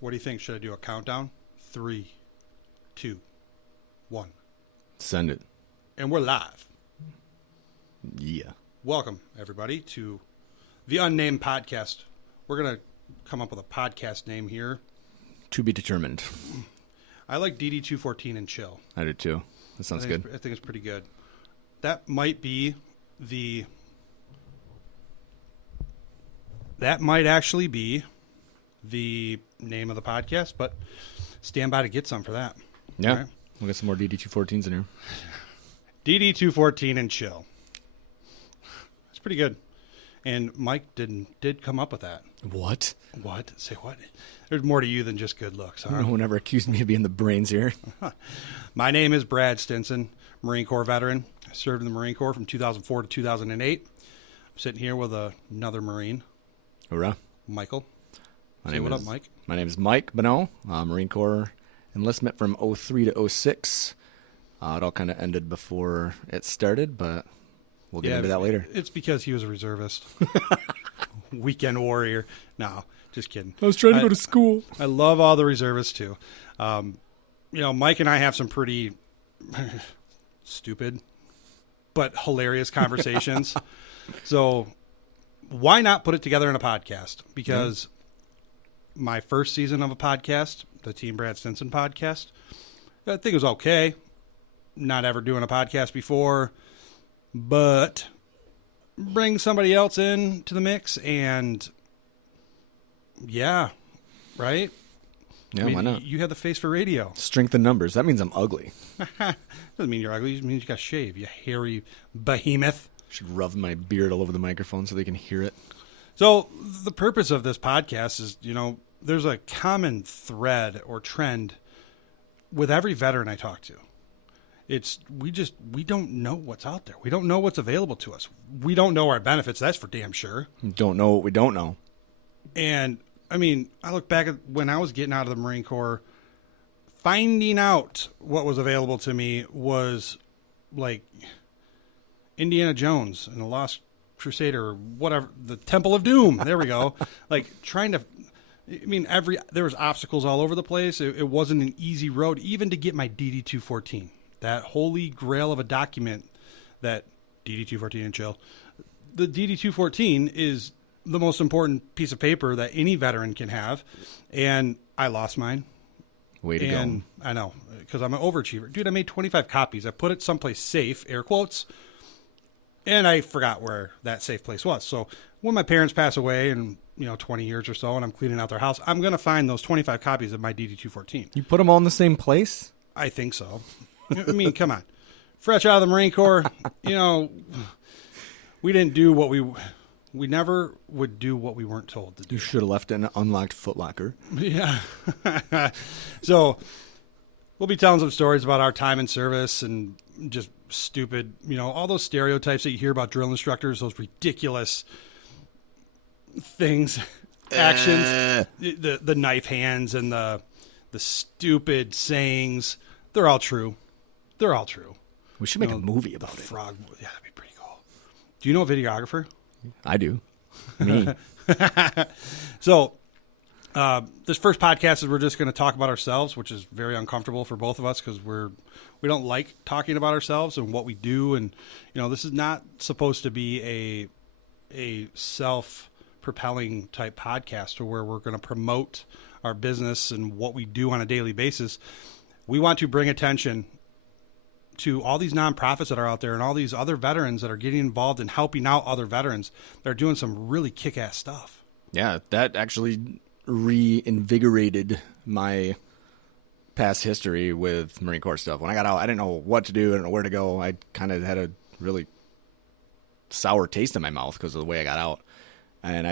What do you think? Should I do a countdown? 3, 2, 1. Send it. And we're live. Yeah. Welcome, everybody, to the Unnamed Podcast. We're going to come up with a podcast name here. To be determined. I like DD214 and chill. I do too. That sounds good. I think it's pretty good. That might be the... That might actually be the name of the podcast, but stand by to get some for that. Yeah. Right? We'll get some more DD214s in here. DD214 and chill. It's pretty good. And Mike did come up with that. What? What? Say what? There's more to you than just good looks, huh? No one ever accused me of being the brains here. My name is Brad Stinson, Marine Corps veteran. I served in the Marine Corps from 2004 to 2008. I'm sitting here with another Marine. Hoorah. Michael. Say what up, Mike? My name is Mike Banno. Marine Corps enlistment from 03 to 06. It all kind of ended before it started, but we'll get into that later. It's because he was a reservist. Weekend warrior. No, just kidding. I was trying to go to school. I love all the reservists, too. Mike and I have some pretty stupid but hilarious conversations. So why not put it together in a podcast? Because my first season of a podcast, the Team Brad Stinson podcast, I think it was okay. Not ever doing a podcast before, but bring somebody else in to the mix and yeah, right? Yeah, why not? You have the face for radio. Strength in numbers. That means I'm ugly. Doesn't mean you're ugly. It means you got shave, you hairy behemoth. Should rub my beard all over the microphone so they can hear it. So the purpose of this podcast is, there's a common thread or trend with every veteran I talk to. It's we don't know what's out there. We don't know what's available to us. We don't know our benefits. That's for damn sure. Don't know what we don't know. And I mean, I look back at when I was getting out of the Marine Corps, finding out what was available to me was like Indiana Jones and the Lost Crusader or whatever, the Temple of Doom. There we go. Like trying to, there was obstacles all over the place. It wasn't an easy road, even to get my DD214, that holy grail of a document that DD214 and chill. The DD214 is the most important piece of paper that any veteran can have. And I lost mine. Way to go. I know, because I'm an overachiever. Dude, I made 25 copies. I put it someplace safe, air quotes, and I forgot where that safe place was. So when my parents pass away in 20 years or so and I'm cleaning out their house, I'm going to find those 25 copies of my DD214. You put them all in the same place? I think so. Come on. Fresh out of the Marine Corps, we didn't do what we never would do what we weren't told to do. You should have left an unlocked footlocker. Yeah. So we'll be telling some stories about our time in service and just stupid, all those stereotypes that you hear about drill instructors, those ridiculous things, actions, the knife hands and the stupid sayings. They're all true. They're all true. We should make a movie about it. Frog. Yeah, that'd be pretty cool. Do you know a videographer? I do. Me. So, this first podcast is we're just going to talk about ourselves, which is very uncomfortable for both of us because we don't like talking about ourselves and what we do. And, this is not supposed to be a self-propelling type podcast where we're going to promote our business and what we do on a daily basis. We want to bring attention to all these nonprofits that are out there and all these other veterans that are getting involved in helping out other veterans that are doing some really kick-ass stuff. Yeah, that actually reinvigorated my past history with Marine Corps stuff. When I got out, I didn't know what to do. I didn't know where to go. I kind of had a really sour taste in my mouth because of the way I got out. And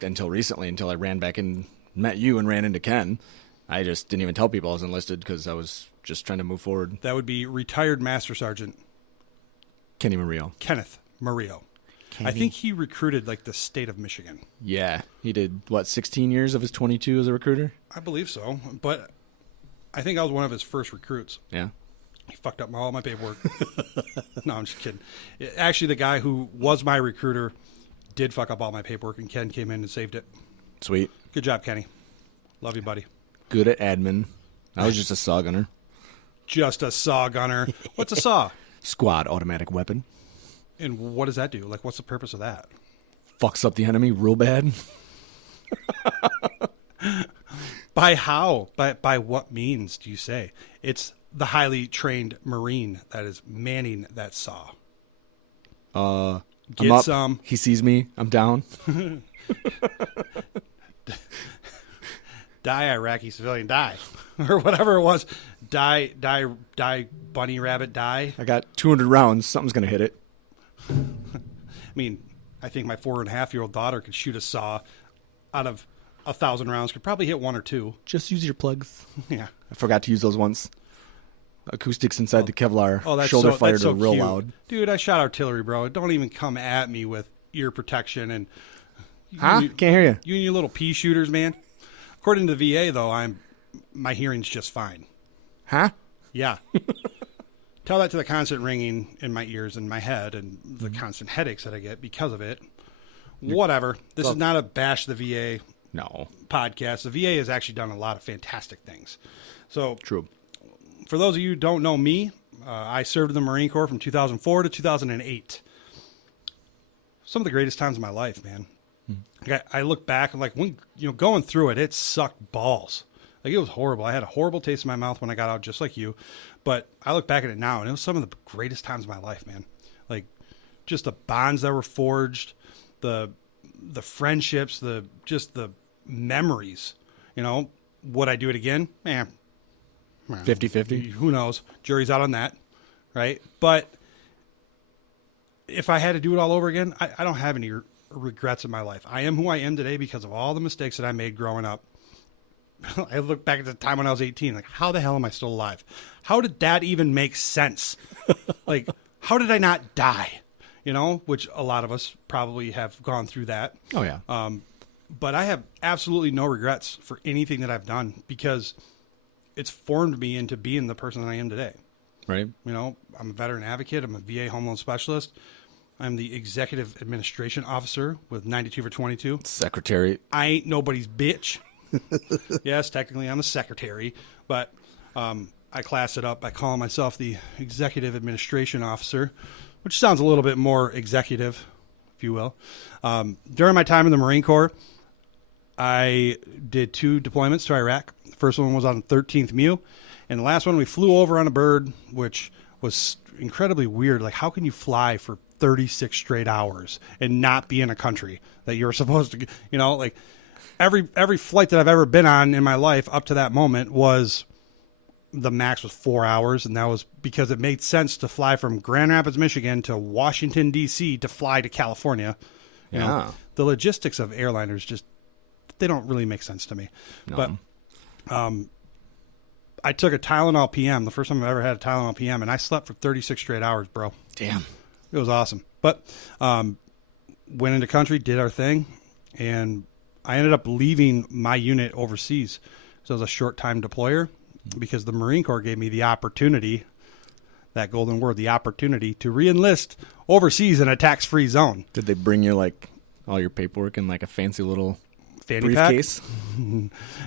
until recently, until I ran back and met you and ran into Ken, I just didn't even tell people I was enlisted because I was just trying to move forward. That would be retired Master Sergeant Kenneth Murillo. I think he recruited like the state of Michigan. Yeah. He did, 16 years of his 22 as a recruiter? I believe so. But I think I was one of his first recruits. Yeah. He fucked up all my paperwork. No, I'm just kidding. Actually, the guy who was my recruiter did fuck up all my paperwork, and Ken came in and saved it. Sweet. Good job, Kenny. Love you, buddy. Good at admin. I was just a saw gunner. Just a saw gunner. What's a saw? Squad automatic weapon. And what does that do? Like, what's the purpose of that? Fucks up the enemy real bad. By how? By what means do you say? It's the highly trained Marine that is manning that saw. Get I'm up. some. He sees me. I'm down. Die, Iraqi civilian, die. Or whatever it was. Die, bunny rabbit, die. I got 200 rounds. Something's going to hit it. I mean, I think my 4.5-year-old daughter could shoot a saw out of 1,000 rounds. Could probably hit 1 or 2. Just use your plugs. Yeah. I forgot to use those once. Acoustics inside the Kevlar. That's shoulder so, fired that's so real cute. loud. Dude, I shot artillery, bro. Don't even come at me with ear protection and Huh? Can't hear you. You and your little pea shooters, man. According to the VA, though, my hearing's just fine. Huh? Yeah. Tell that to the constant ringing in my ears and my head and the constant headaches that I get because of it. Whatever. This is not a bash the VA No. podcast. The VA has actually done a lot of fantastic things. So, True. for those of you who don't know me, I served in the Marine Corps from 2004 to 2008. Some of the greatest times of my life, man. Like, I look back and when going through it, it sucked balls. Like, it was horrible. I had a horrible taste in my mouth when I got out, just like you. But I look back at it now, and it was some of the greatest times of my life, man. Like, just the bonds that were forged, the friendships, the memories. Would I do it again? 50-50. Who knows? Jury's out on that, right? But if I had to do it all over again, I don't have any regrets in my life. I am who I am today because of all the mistakes that I made growing up. I look back at the time when I was 18, like, how the hell am I still alive? How did that even make sense? Like, how did I not die? Which a lot of us probably have gone through that. Oh, yeah. But I have absolutely no regrets for anything that I've done because it's formed me into being the person that I am today. Right. I'm a veteran advocate. I'm a VA home loan specialist. I'm the executive administration officer with 92 for 22. Secretary. I ain't nobody's bitch. Yes, technically I'm a secretary, but I class it up by calling myself the executive administration officer, which sounds a little bit more executive, if you will. During my time in the Marine Corps, I did 2 deployments to Iraq. The first one was on 13th MEU, and the last one we flew over on a bird, which was incredibly weird. Like, how can you fly for 36 straight hours and not be in a country that you're supposed to, every flight that I've ever been on in my life up to that moment was the max was 4 hours. And that was because it made sense to fly from Grand Rapids, Michigan to Washington, D.C. to fly to California. The logistics of airliners they don't really make sense to me. No. But I took a Tylenol PM, the first time I've ever had a Tylenol PM, and I slept for 36 straight hours, bro. Damn. It was awesome. But went into country, did our thing, and I ended up leaving my unit overseas. So I was a short-time deployer because the Marine Corps gave me the opportunity, that golden word, the opportunity to re-enlist overseas in a tax-free zone. Did they bring you, all your paperwork in, a fancy little fanny briefcase?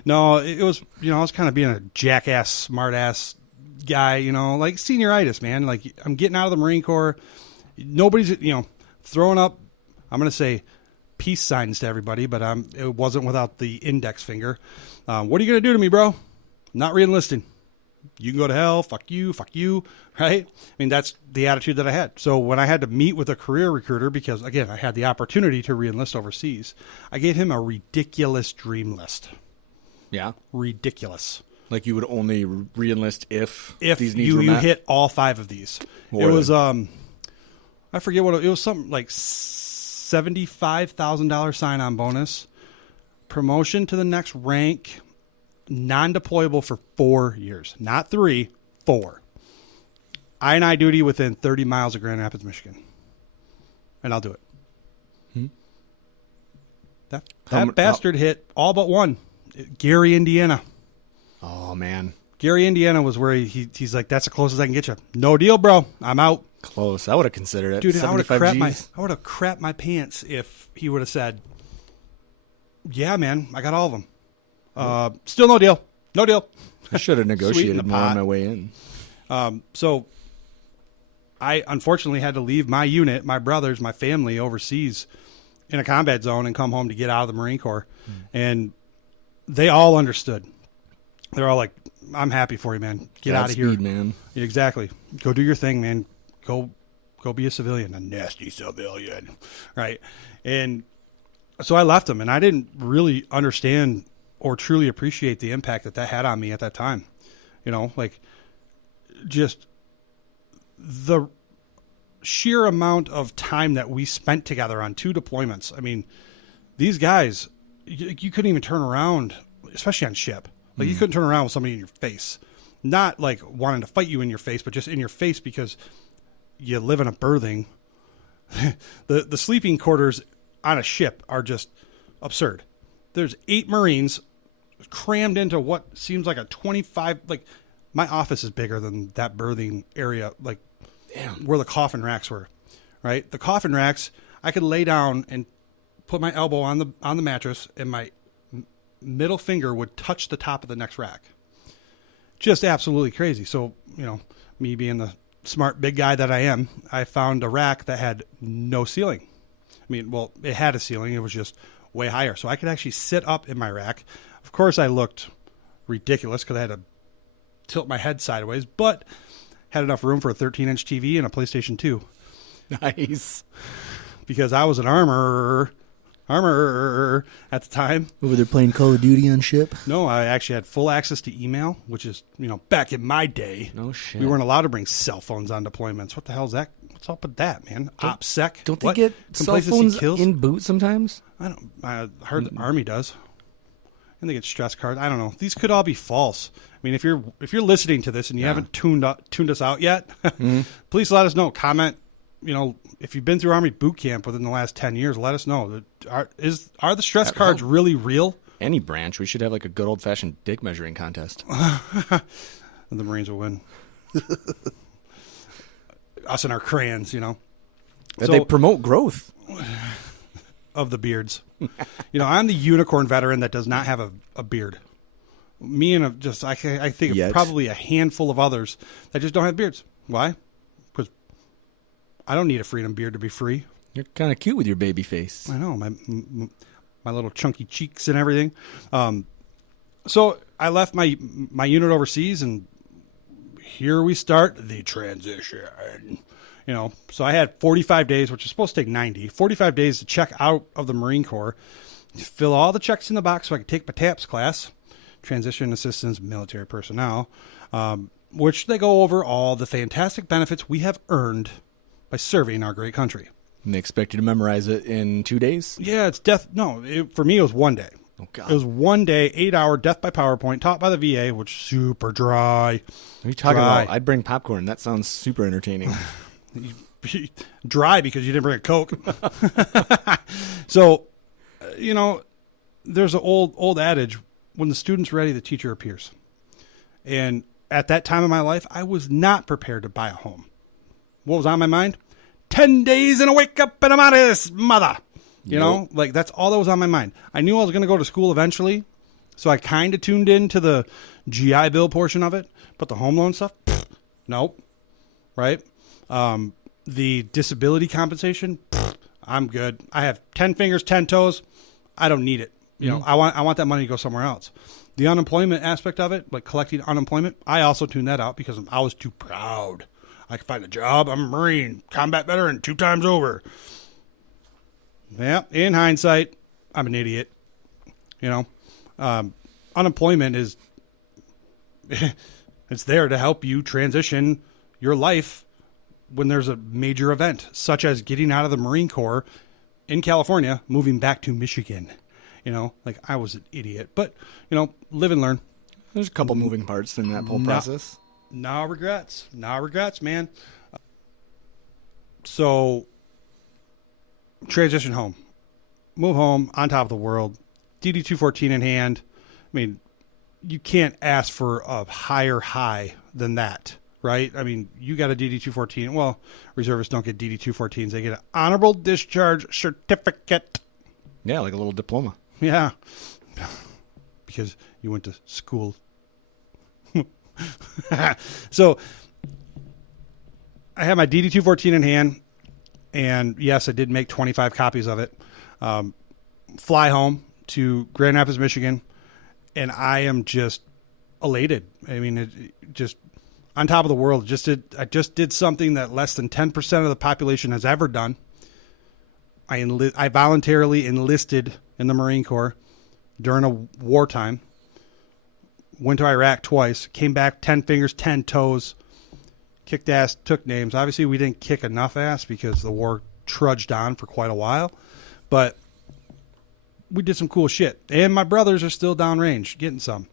No, it was, I was kind of being a jackass, smart-ass guy, senioritis, man. I'm getting out of the Marine Corps. Nobody's, throwing up, I'm going to say peace signs to everybody, but it wasn't without the index finger. What are you going to do to me, bro? Not re-enlisting. You can go to hell. Fuck you, right? I mean, that's the attitude that I had. So when I had to meet with a career recruiter, because, again, I had the opportunity to re-enlist overseas, I gave him a ridiculous dream list. Yeah? Ridiculous. Like you would only re-enlist if these needs you, were met? You hit all 5 of these. It was, I forget what it was, something like $75,000 sign-on bonus, promotion to the next rank, non-deployable for 4 years. Not 3, 4. I&I duty within 30 miles of Grand Rapids, Michigan. And I'll do it. That bastard hit all but one. Gary, Indiana. Oh, man. Gary, Indiana was where he's like, that's the closest I can get you. No deal, bro. I'm out. Close. I would have considered it. Dude, I would have Gs. crapped my pants if he would have said, yeah, man, I got all of them. Still no deal. No deal. I should have Sweeten negotiated the more on pot. my way in. So I unfortunately had to leave my unit, my brothers, my family overseas in a combat zone and come home to get out of the Marine Corps. And they all understood. They're all like, I'm happy for you, man. Get out of here. Godspeed, man. Yeah, exactly. Go do your thing, man. Go be a civilian, a nasty civilian. Right. And so I left them, and I didn't really understand or truly appreciate the impact that had on me at that time. You know, like just the sheer amount of time that we spent together on 2 deployments. I mean, these guys, you couldn't even turn around, especially on ship. Like you couldn't turn around with somebody in your face, not like wanting to fight you in your face, but just in your face because you live in a berthing. The sleeping quarters on a ship are just absurd. There's 8 Marines crammed into what seems like a 25, like my office is bigger than that berthing area, like where the coffin racks were, right? The coffin racks, I could lay down and put my elbow on the mattress and my middle finger would touch the top of the next rack. Just absolutely crazy. So, you know, me being the smart big guy that I am, I found a rack that had no ceiling. I mean, well, it had a ceiling. It was just way higher. So I could actually sit up in my rack. Of course, I looked ridiculous because I had to tilt my head sideways, but had enough room for a 13-inch TV and a PlayStation 2. Nice. Because I was an armorer at the time. Over there playing Call of Duty on ship? No, I actually had full access to email, which is, you know, back in my day. No shit. We weren't allowed to bring cell phones on deployments. What the hell's that? What's up with that, man? OPSEC? Don't they What? get cell Complacency phones kills? in boot sometimes? I heard the Army does. And they get stress cards. I don't know. These could all be false. I mean, if you're listening to this and you haven't tuned us out yet, please let us know. Comment. You know, if you've been through Army boot camp within the last 10 years, let us know. Are the stress cards really real? Any branch, we should have like a good old fashioned dick measuring contest. The Marines will win. Us and our crayons, you know. They promote growth Of the beards. You know, I'm the unicorn veteran that does not have a beard. Me and I think Yet. of probably a handful of others that just don't have beards. Why? Because I don't need a freedom beard to be free. You're kind of cute with your baby face. I know, my little chunky cheeks and everything. So I left my unit overseas, and here we start the transition. You know, so I had 45 days, which is supposed to take 90. 45 days to check out of the Marine Corps, fill all the checks in the box so I could take my TAPS class, Transition Assistance Military Personnel, which they go over all the fantastic benefits we have earned by serving our great country. And they expect you to memorize it in 2 days? Yeah, it's death. No, for me, it was 1 day. Oh, God. It was 1 day, 8-hour death by PowerPoint taught by the VA, which super dry. What are you talking Dry. about? I'd bring popcorn. That sounds super entertaining. Dry because you didn't bring a Coke. So, you know, there's an old adage, when the student's ready, the teacher appears. And at that time of my life, I was not prepared to buy a home. What was on my mind? 10 days and a wake up and I'm out of this mother. You know, like that's all that was on my mind. I knew I was going to go to school eventually. So I kind of tuned into the GI Bill portion of it, but the home loan stuff, nope. Right? The disability compensation, I'm good. I have 10 fingers, 10 toes. I don't need it. You know, I want that money to go somewhere else. The unemployment aspect of it, like collecting unemployment, I also tuned that out because I was too proud. I could find a job. I'm a Marine, combat veteran, 2 times over. Yeah, in hindsight, I'm an idiot. You know, unemployment is it's there to help you transition your life when there's a major event, such as getting out of the Marine Corps in California, moving back to Michigan. You know, like I was an idiot, but you know, live and learn. There's a couple moving parts in that whole process. No regrets, man. So, transition home, move home on top of the world, DD-214 in hand. I mean, you can't ask for a higher high than that, right? I mean, you got a DD-214. Well, reservists don't get DD-214s. They get an honorable discharge certificate. Yeah, like a little diploma. Yeah. because you went to school. So I had my DD-214 in hand, and yes, I did make 25 copies of it. Fly home to Grand Rapids, Michigan, and I am just elated. I mean, it just on top of the world. I just did something that less than 10% of the population has ever done. I voluntarily enlisted in the Marine Corps during a wartime. Went to Iraq twice. Came back 10 fingers, 10 toes. Kicked ass, took names. Obviously, we didn't kick enough ass because the war trudged on for quite a while. But we did some cool shit. And my brothers are still downrange, getting some.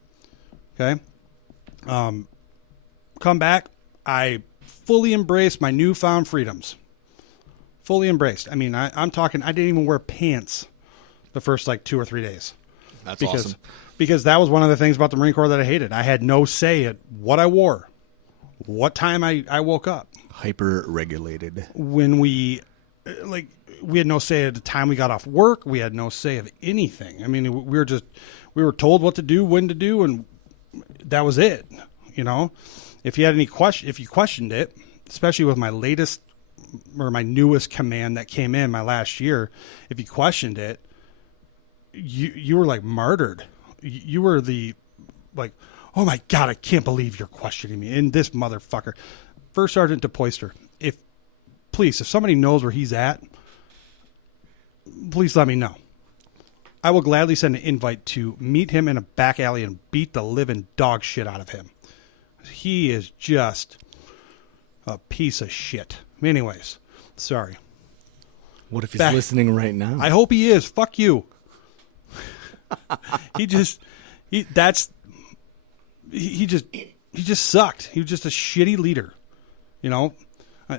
Okay? Come back. I fully embraced my newfound freedoms. Fully embraced. I mean, I'm talking, I didn't even wear pants the first 2 or 3 days. That's awesome. Because that was one of the things about the Marine Corps that I hated. I had no say at what I wore, what time I woke up. Hyper regulated. When we had no say at the time we got off work. We had no say of anything. I mean, we were told what to do, when to do, and that was it. You know, if you had any question, if you questioned it, especially with my latest or my newest command that came in my last year, if you questioned it, you were martyred. You were oh my God, I can't believe you're questioning me. And this motherfucker, First Sergeant DePoister, if somebody knows where he's at, please let me know. I will gladly send an invite to meet him in a back alley and beat the living dog shit out of him. He is just a piece of shit. Anyways, sorry. What if he's listening right now? I hope he is. Fuck you. He just sucked. He was just a shitty leader. You know,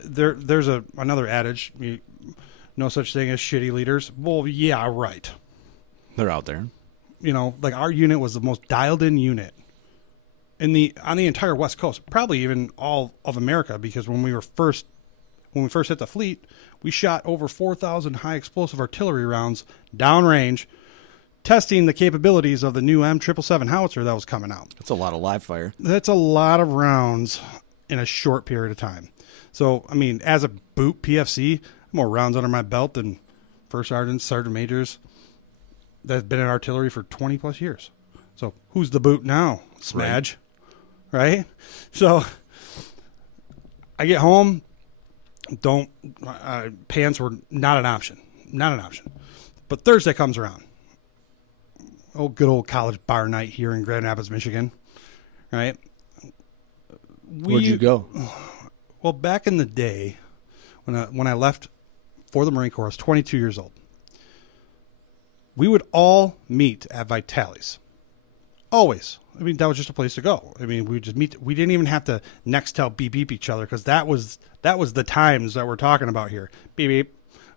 there's another adage, no such thing as shitty leaders. Well, yeah, right. They're out there. You know, our unit was the most dialed in unit on the entire West Coast, probably even all of America, because when we first hit the fleet, we shot over 4,000 high explosive artillery rounds downrange, testing the capabilities of the new M777 howitzer that was coming out. That's a lot of live fire. That's a lot of rounds in a short period of time. So, I mean, as a boot PFC, more rounds under my belt than first sergeants, sergeant majors that have been in artillery for 20 plus years. So who's the boot now? Smudge, right? So I get home. Pants were not an option. But Thursday comes around. Oh, good old college bar night here in Grand Rapids, Michigan. Right? Where'd you go? Well, back in the day, when I left for the Marine Corps, I was 22 years old. We would all meet at Vitale's. Always. I mean, that was just a place to go. I mean, we would just meet. We didn't even have to Nextel beep each other, because that was the times that we're talking about here. Beep beep.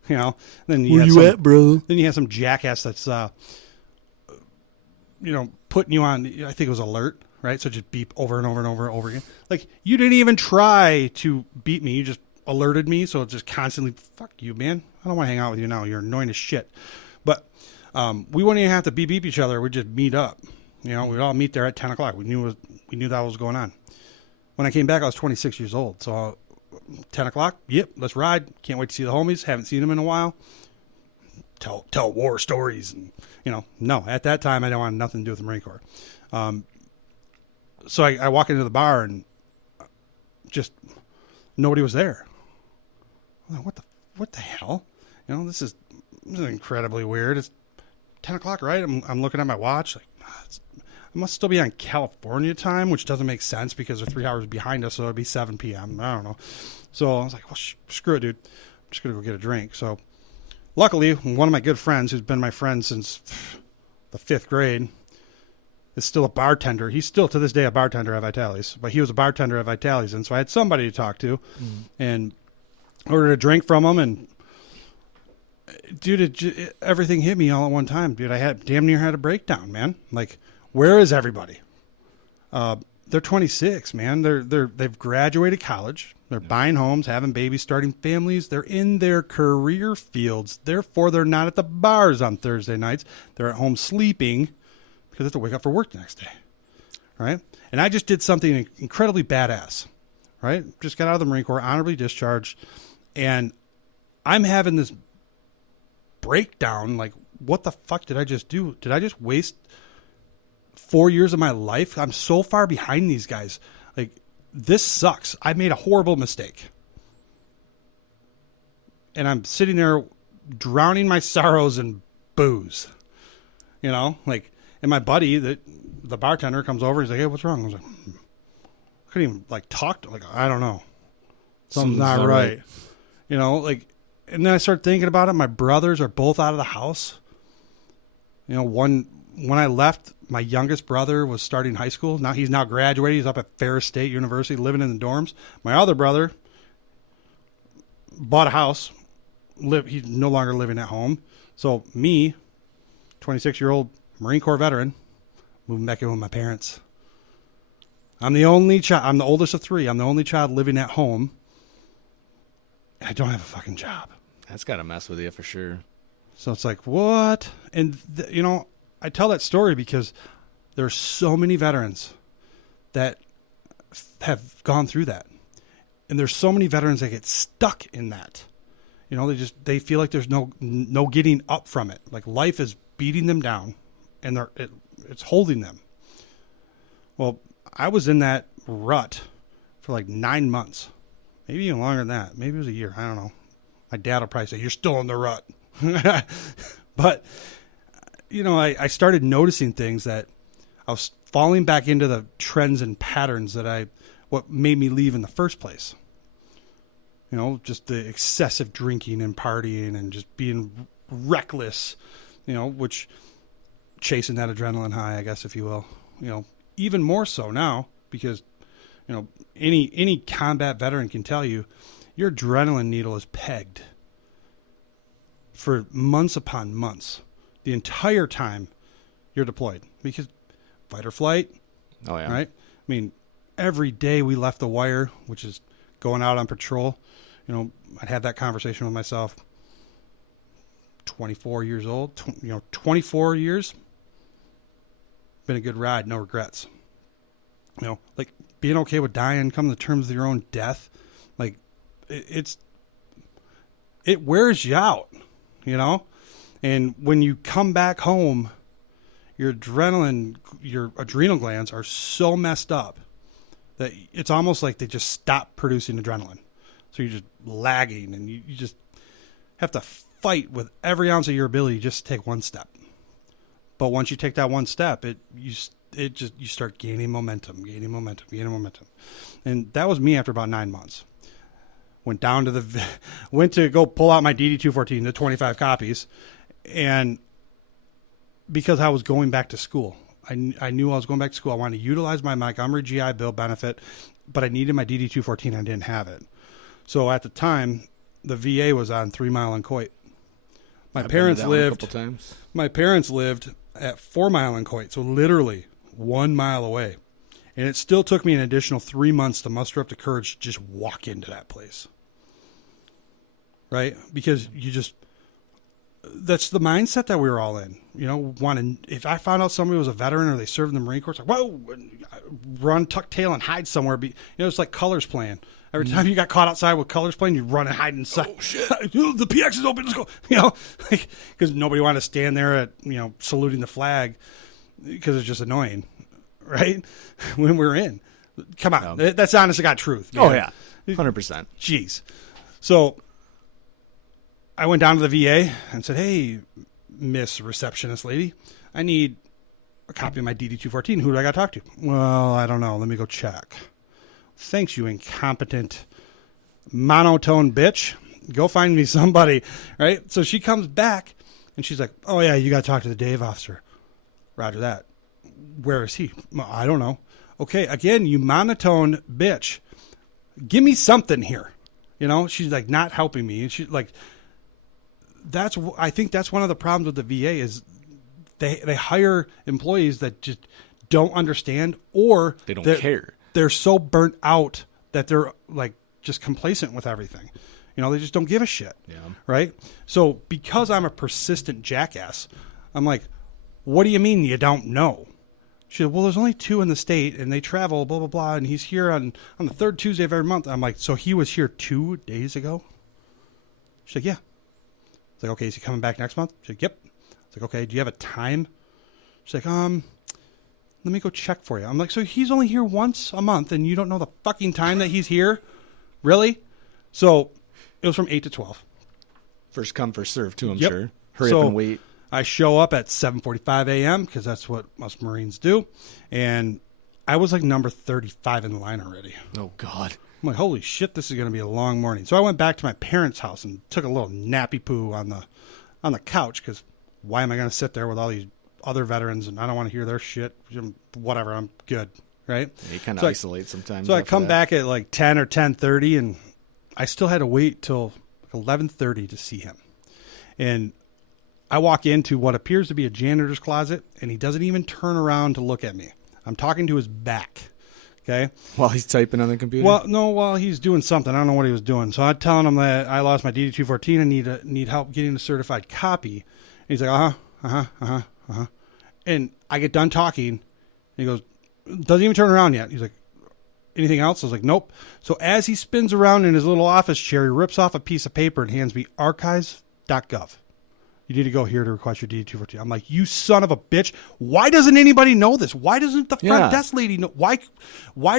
You know. Then Where you at, bro? Then you have some jackass that's putting you on. I think it was alert, right? So just beep over and over and over and over again. You didn't even try to beat me. You just alerted me. So it's just constantly, fuck you, man. I don't want to hang out with you now. You're annoying as shit. But we wouldn't even have to beep each other. We'd just meet up. You know, we'd all meet there at 10 o'clock. We knew that was going on. When I came back, I was 26 years old. So 10 o'clock, yep, let's ride. Can't wait to see the homies. Haven't seen them in a while. Tell war stories. And, no, at that time, I didn't want nothing to do with the Marine Corps. So I walk into the bar and just nobody was there. I'm like, what the hell? This is incredibly weird. It's 10 o'clock, right? I'm looking at my watch. I must still be on California time, which doesn't make sense because they're 3 hours behind us, so it'd be 7 p.m. I don't know. So I was like, well, screw it, dude. I'm just going to go get a drink. So luckily, one of my good friends, who's been my friend since the 5th grade, is still a bartender. He's still, to this day, a bartender at Vitale's. But he was a bartender at Vitale's, and so I had somebody to talk to. And ordered a drink from him, and dude, everything hit me all at one time, dude. I damn near had a breakdown, man. Where is everybody? They're 26, man. They've graduated college. They're buying homes, having babies, starting families. They're in their career fields. Therefore, they're not at the bars on Thursday nights. They're at home sleeping because because I have to wake up for work the next day, right? And I just did something incredibly badass, right? Just got out of the Marine Corps, honorably discharged, and I'm having this breakdown, like, what the fuck did I just do? Did I just waste 4 years of my life? I'm so far behind these guys. Like, this sucks. I made a horrible mistake. And I'm sitting there drowning my sorrows in booze. You know, like, and my buddy, the bartender, comes over. He's like, "Hey, what's wrong?" I was like, I couldn't even, like, talk to, like, I don't know. Something's not right. You know, like, and then I started thinking about it. My brothers are both out of the house. You know, when I left, my youngest brother was starting high school. Now he's graduated. He's up at Ferris State University, living in the dorms. My other brother bought a house. He's no longer living at home. So me, 26-year-old Marine Corps veteran, moving back in with my parents. I'm the only child. I'm the oldest of three. I'm the only child living at home. I don't have a fucking job. That's got to mess with you for sure. So it's like, what? And, you know, I tell that story because there's so many veterans that have gone through that. And there's so many veterans that get stuck in that. You know, they feel like there's no getting up from it. Like, life is beating them down and it's holding them. Well, I was in that rut for like 9 months, maybe even longer than that. Maybe it was a year. I don't know. My dad will probably say, "You're still in the rut." But, you know, I started noticing things that I was falling back into the trends and patterns what made me leave in the first place. You know, just the excessive drinking and partying and just being reckless, you know, which chasing that adrenaline high, I guess, if you will, you know, even more so now because, you know, any combat veteran can tell you your adrenaline needle is pegged for months upon months, the entire time you're deployed, because fight or flight. Oh yeah. Right. I mean, every day we left the wire, which is going out on patrol. You know, I'd have that conversation with myself. 24 years old, 24 years. Been a good ride, no regrets. You know, like being okay with dying, coming to terms with your own death. Like it wears you out, you know? And when you come back home, your adrenal glands are so messed up that it's almost like they just stop producing adrenaline. So you're just lagging and you just have to fight with every ounce of your ability just to take one step. But once you take that one step, you start gaining momentum. And that was me after about 9 months. Went to go pull out my DD-214, the 25 copies, and because I was going back to school, I knew I was going back to school. I wanted to utilize my Montgomery GI Bill benefit, but I needed my DD-214. I didn't have it. So at the time, the VA was on 3 Mile and Coit. My parents lived at 4 Mile and Coit, so literally 1 mile away. And it still took me an additional 3 months to muster up the courage to just walk into that place. Right? Because that's the mindset that we were all in. You know, if I found out somebody was a veteran or they served in the Marine Corps, it's like, whoa, run, tuck tail, and hide somewhere. It's like colors playing. Every time you got caught outside with colors playing, you run and hide inside. Oh, shit. The PX is open. Let's go. You know, because nobody wanted to stand there at, saluting the flag because it's just annoying, right? When we're in. Come on. Yeah. That's honest to God truth. Oh, yeah. 100%. Jeez. So I went down to the VA and said, "Hey, Miss Receptionist Lady, I need a copy of my DD-214. Who do I got to talk to?" "Well, I don't know. Let me go check." "Thanks, you incompetent monotone bitch. Go find me somebody," right? So she comes back and she's like, "Oh yeah, you got to talk to the Dave officer." "Roger that. Where is he?" "Well, I don't know." "Okay, again, you monotone bitch. Give me something here." She's like not helping me. And she's like, I think that's one of the problems with the VA is they hire employees that just don't understand or they don't care. They're so burnt out that they're like just complacent with everything. They just don't give a shit. Yeah. Right? So because I'm a persistent jackass, I'm like, "What do you mean you don't know?" She said, well, there's only 2 in the state, and they travel, blah, blah, blah, and he's here on the 3rd Tuesday of every month. I'm like, so he was here 2 days ago? She's like, yeah. It's like, okay, is he coming back next month? She's like, yep. It's like, okay, do you have a time? She's like, let me go check for you. I'm like, so he's only here once a month, and you don't know the fucking time that he's here? Really? So it was from 8 to 12. First come, first serve, too, I'm Yep. sure. Hurry So up and wait. I show up at 7:45 a.m. because that's what us Marines do. And I was like number 35 in the line already. Oh, God. I'm like, holy shit, this is going to be a long morning. So I went back to my parents' house and took a little nappy poo on the couch because why am I going to sit there with all these other veterans and I don't want to hear their shit? Whatever, I'm good, right? Yeah, you kind of So isolate sometimes. So I after come that. back at like 10 or 10:30 and I still had to wait till 11:30 to see him. And I walk into what appears to be a janitor's closet, and he doesn't even turn around to look at me. I'm talking to his back, okay? While he's typing on the computer? Well, no, while he's doing something. I don't know what he was doing. So I'm telling him that I lost my DD-214 and need help getting a certified copy. And he's like, And I get done talking, and he goes, doesn't even turn around yet. He's like, anything else? I was like, nope. So as he spins around in his little office chair, he rips off a piece of paper and hands me archives.gov. You need to go here to request your DD-214. I'm like, you son of a bitch. Why doesn't anybody know this? Why doesn't the front desk lady know? Why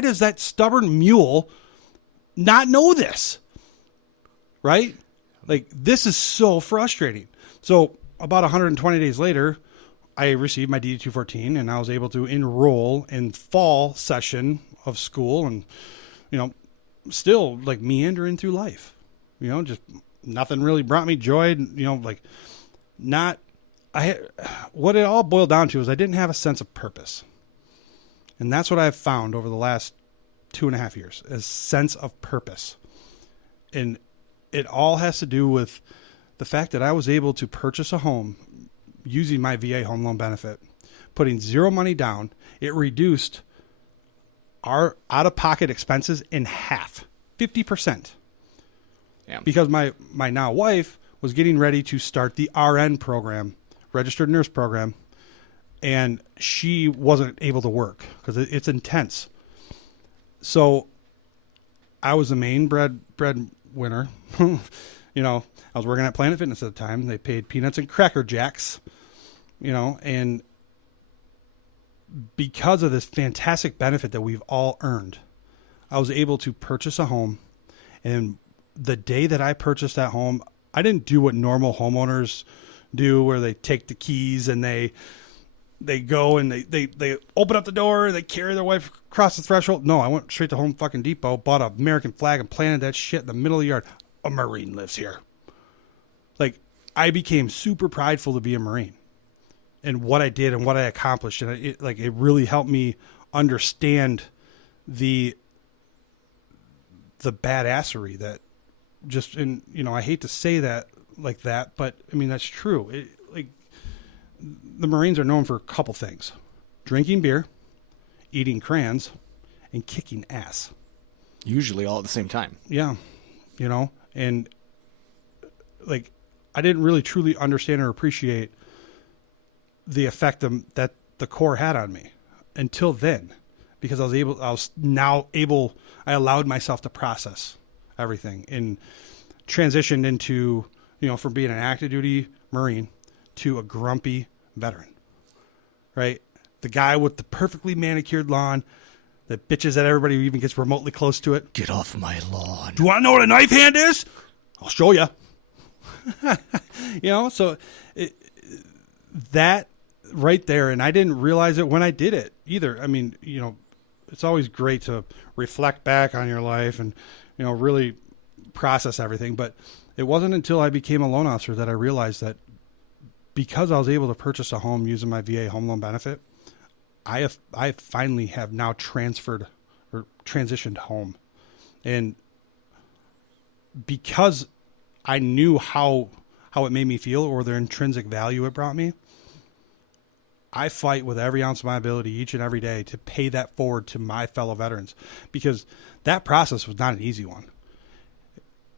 does that stubborn mule not know this? Right? Like, this is so frustrating. So about 120 days later, I received my DD-214 and I was able to enroll in fall session of school and, still like meandering through life, just nothing really brought me joy, what it all boiled down to is I didn't have a sense of purpose. And that's what I've found over the last 2.5 years, is sense of purpose. And it all has to do with the fact that I was able to purchase a home using my VA home loan benefit, putting zero money down. It reduced our out-of-pocket expenses in half, 50%. Yeah. Because my now wife was getting ready to start the RN program, registered nurse program, and she wasn't able to work because it's intense. So I was the main breadwinner. I was working at Planet Fitness at the time. They paid peanuts and Cracker Jacks, and because of this fantastic benefit that we've all earned, I was able to purchase a home. And the day that I purchased that home, I didn't do what normal homeowners do where they take the keys and they go and they open up the door, they carry their wife across the threshold. No, I went straight to Home fucking Depot, bought an American flag and planted that shit in the middle of the yard. A Marine lives here. Like, I became super prideful to be a Marine and what I did and what I accomplished. And it really helped me understand the badassery that just, and I hate to say that like that, but I mean, that's true. The Marines are known for a couple things: drinking beer, eating crayons, and kicking ass. Usually all at the same time. Yeah. And I didn't really truly understand or appreciate the effect that the Corps had on me until then, because I allowed myself to process everything and transitioned into, from being an active duty Marine to a grumpy veteran, right? The guy with the perfectly manicured lawn that bitches at everybody who even gets remotely close to it. Get off my lawn. Do you want to know what a knife hand is? I'll show you. So that right there, and I didn't realize it when I did it either. I mean, it's always great to reflect back on your life and, really process everything. But it wasn't until I became a loan officer that I realized that because I was able to purchase a home using my VA home loan benefit, I finally have now transferred or transitioned home. And because I knew how it made me feel or the intrinsic value it brought me, I fight with every ounce of my ability each and every day to pay that forward to my fellow veterans, because that process was not an easy one.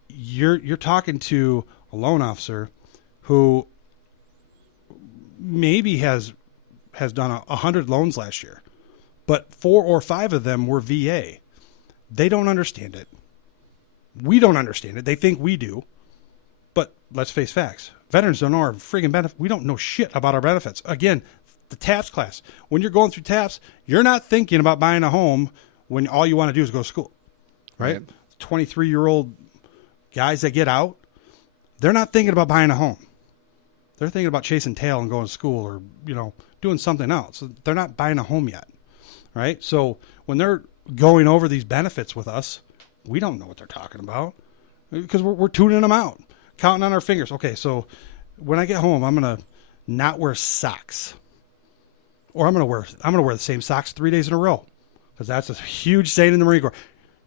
You're talking to a loan officer who maybe has done 100 loans last year. but 4 or 5 of them were VA. They don't understand it. We don't understand it. They think we do. But let's face facts. Veterans don't know our friggin' benefits. We don't know shit about our benefits. Again, the TAPS class. When you're going through TAPS, you're not thinking about buying a home when all you want to do is go to school. Right? 23-year-old guys that get out, they're not thinking about buying a home. They're thinking about chasing tail and going to school or, doing something else. They're not buying a home yet. Right? So when they're going over these benefits with us, we don't know what they're talking about because we're tuning them out, counting on our fingers. Okay, so when I get home, I'm going to not wear socks. Or I'm going to wear the same socks 3 days in a row because that's a huge saying in the Marine Corps.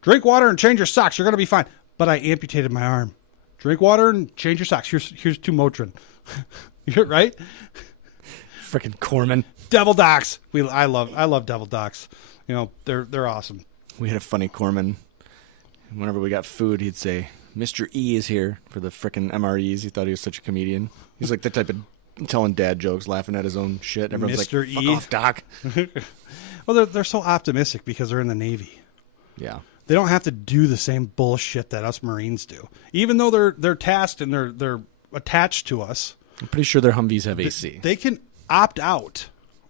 Drink water and change your socks. You're going to be fine. But I amputated my arm. Drink water and change your socks. Here's 2 Motrin. You're right? Freaking corpsmen. Devil Docs. I love Devil Docs. They're awesome. We had a funny corpsman. Whenever we got food, he'd say, "Mr. E is here," for the frickin' MREs. He thought he was such a comedian. He's like the type of telling dad jokes, laughing at his own shit. Everyone's Mr. like, "Fuck E. off, Doc." Well, they're so optimistic because they're in the Navy. Yeah. They don't have to do the same bullshit that us Marines do. Even though they're tasked and they're attached to us. I'm pretty sure their Humvees have AC. They can opt out.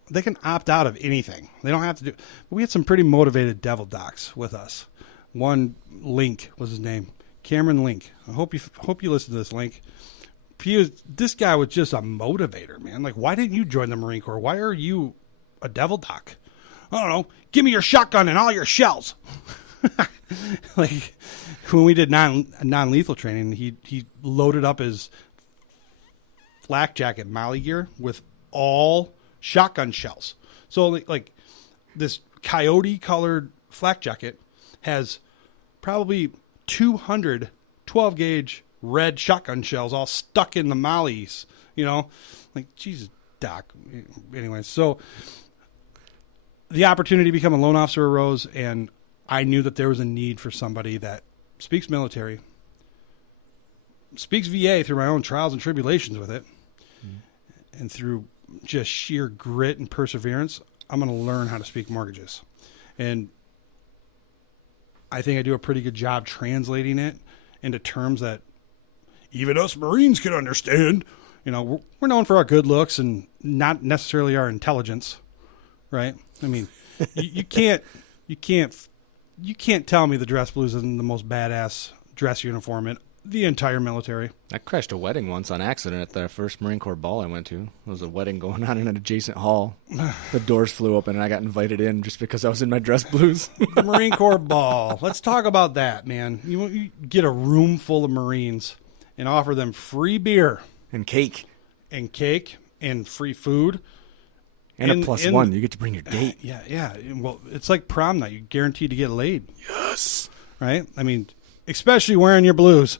They can opt out of anything. They don't have to do. We had some pretty motivated Devil Docs with us. One, Link was his name, Cameron Link. I hope you listen to this, Link. This guy was just a motivator, man. Like, why didn't you join the Marine Corps? Why are you a Devil Doc? I don't know. Give me your shotgun and all your shells. Like, when we did non-lethal training, he loaded up his flak jacket Molly gear with all shotgun shells. So like this coyote colored flak jacket has probably 200 12 gauge red shotgun shells all stuck in the mollies, like, Jesus, Doc. Anyway, so the opportunity to become a loan officer arose, and I knew that there was a need for somebody that speaks military, speaks VA through my own trials and tribulations with it, and through just sheer grit and perseverance, I'm going to learn how to speak mortgages. And I think I do a pretty good job translating it into terms that even us Marines can understand. We're known for our good looks and not necessarily our intelligence, right? I mean, you can't tell me the dress blues isn't the most badass dress uniform in the entire military. I crashed a wedding once on accident at the first Marine Corps ball I went to. There was a wedding going on in an adjacent hall. The doors flew open, and I got invited in just because I was in my dress blues. The Marine Corps ball. Let's talk about that, man. You get a room full of Marines and offer them free beer. And cake. And free food. And a +1. You get to bring your date. Yeah. Well, it's like prom night. You're guaranteed to get laid. Yes. Right? I mean, especially wearing your blues.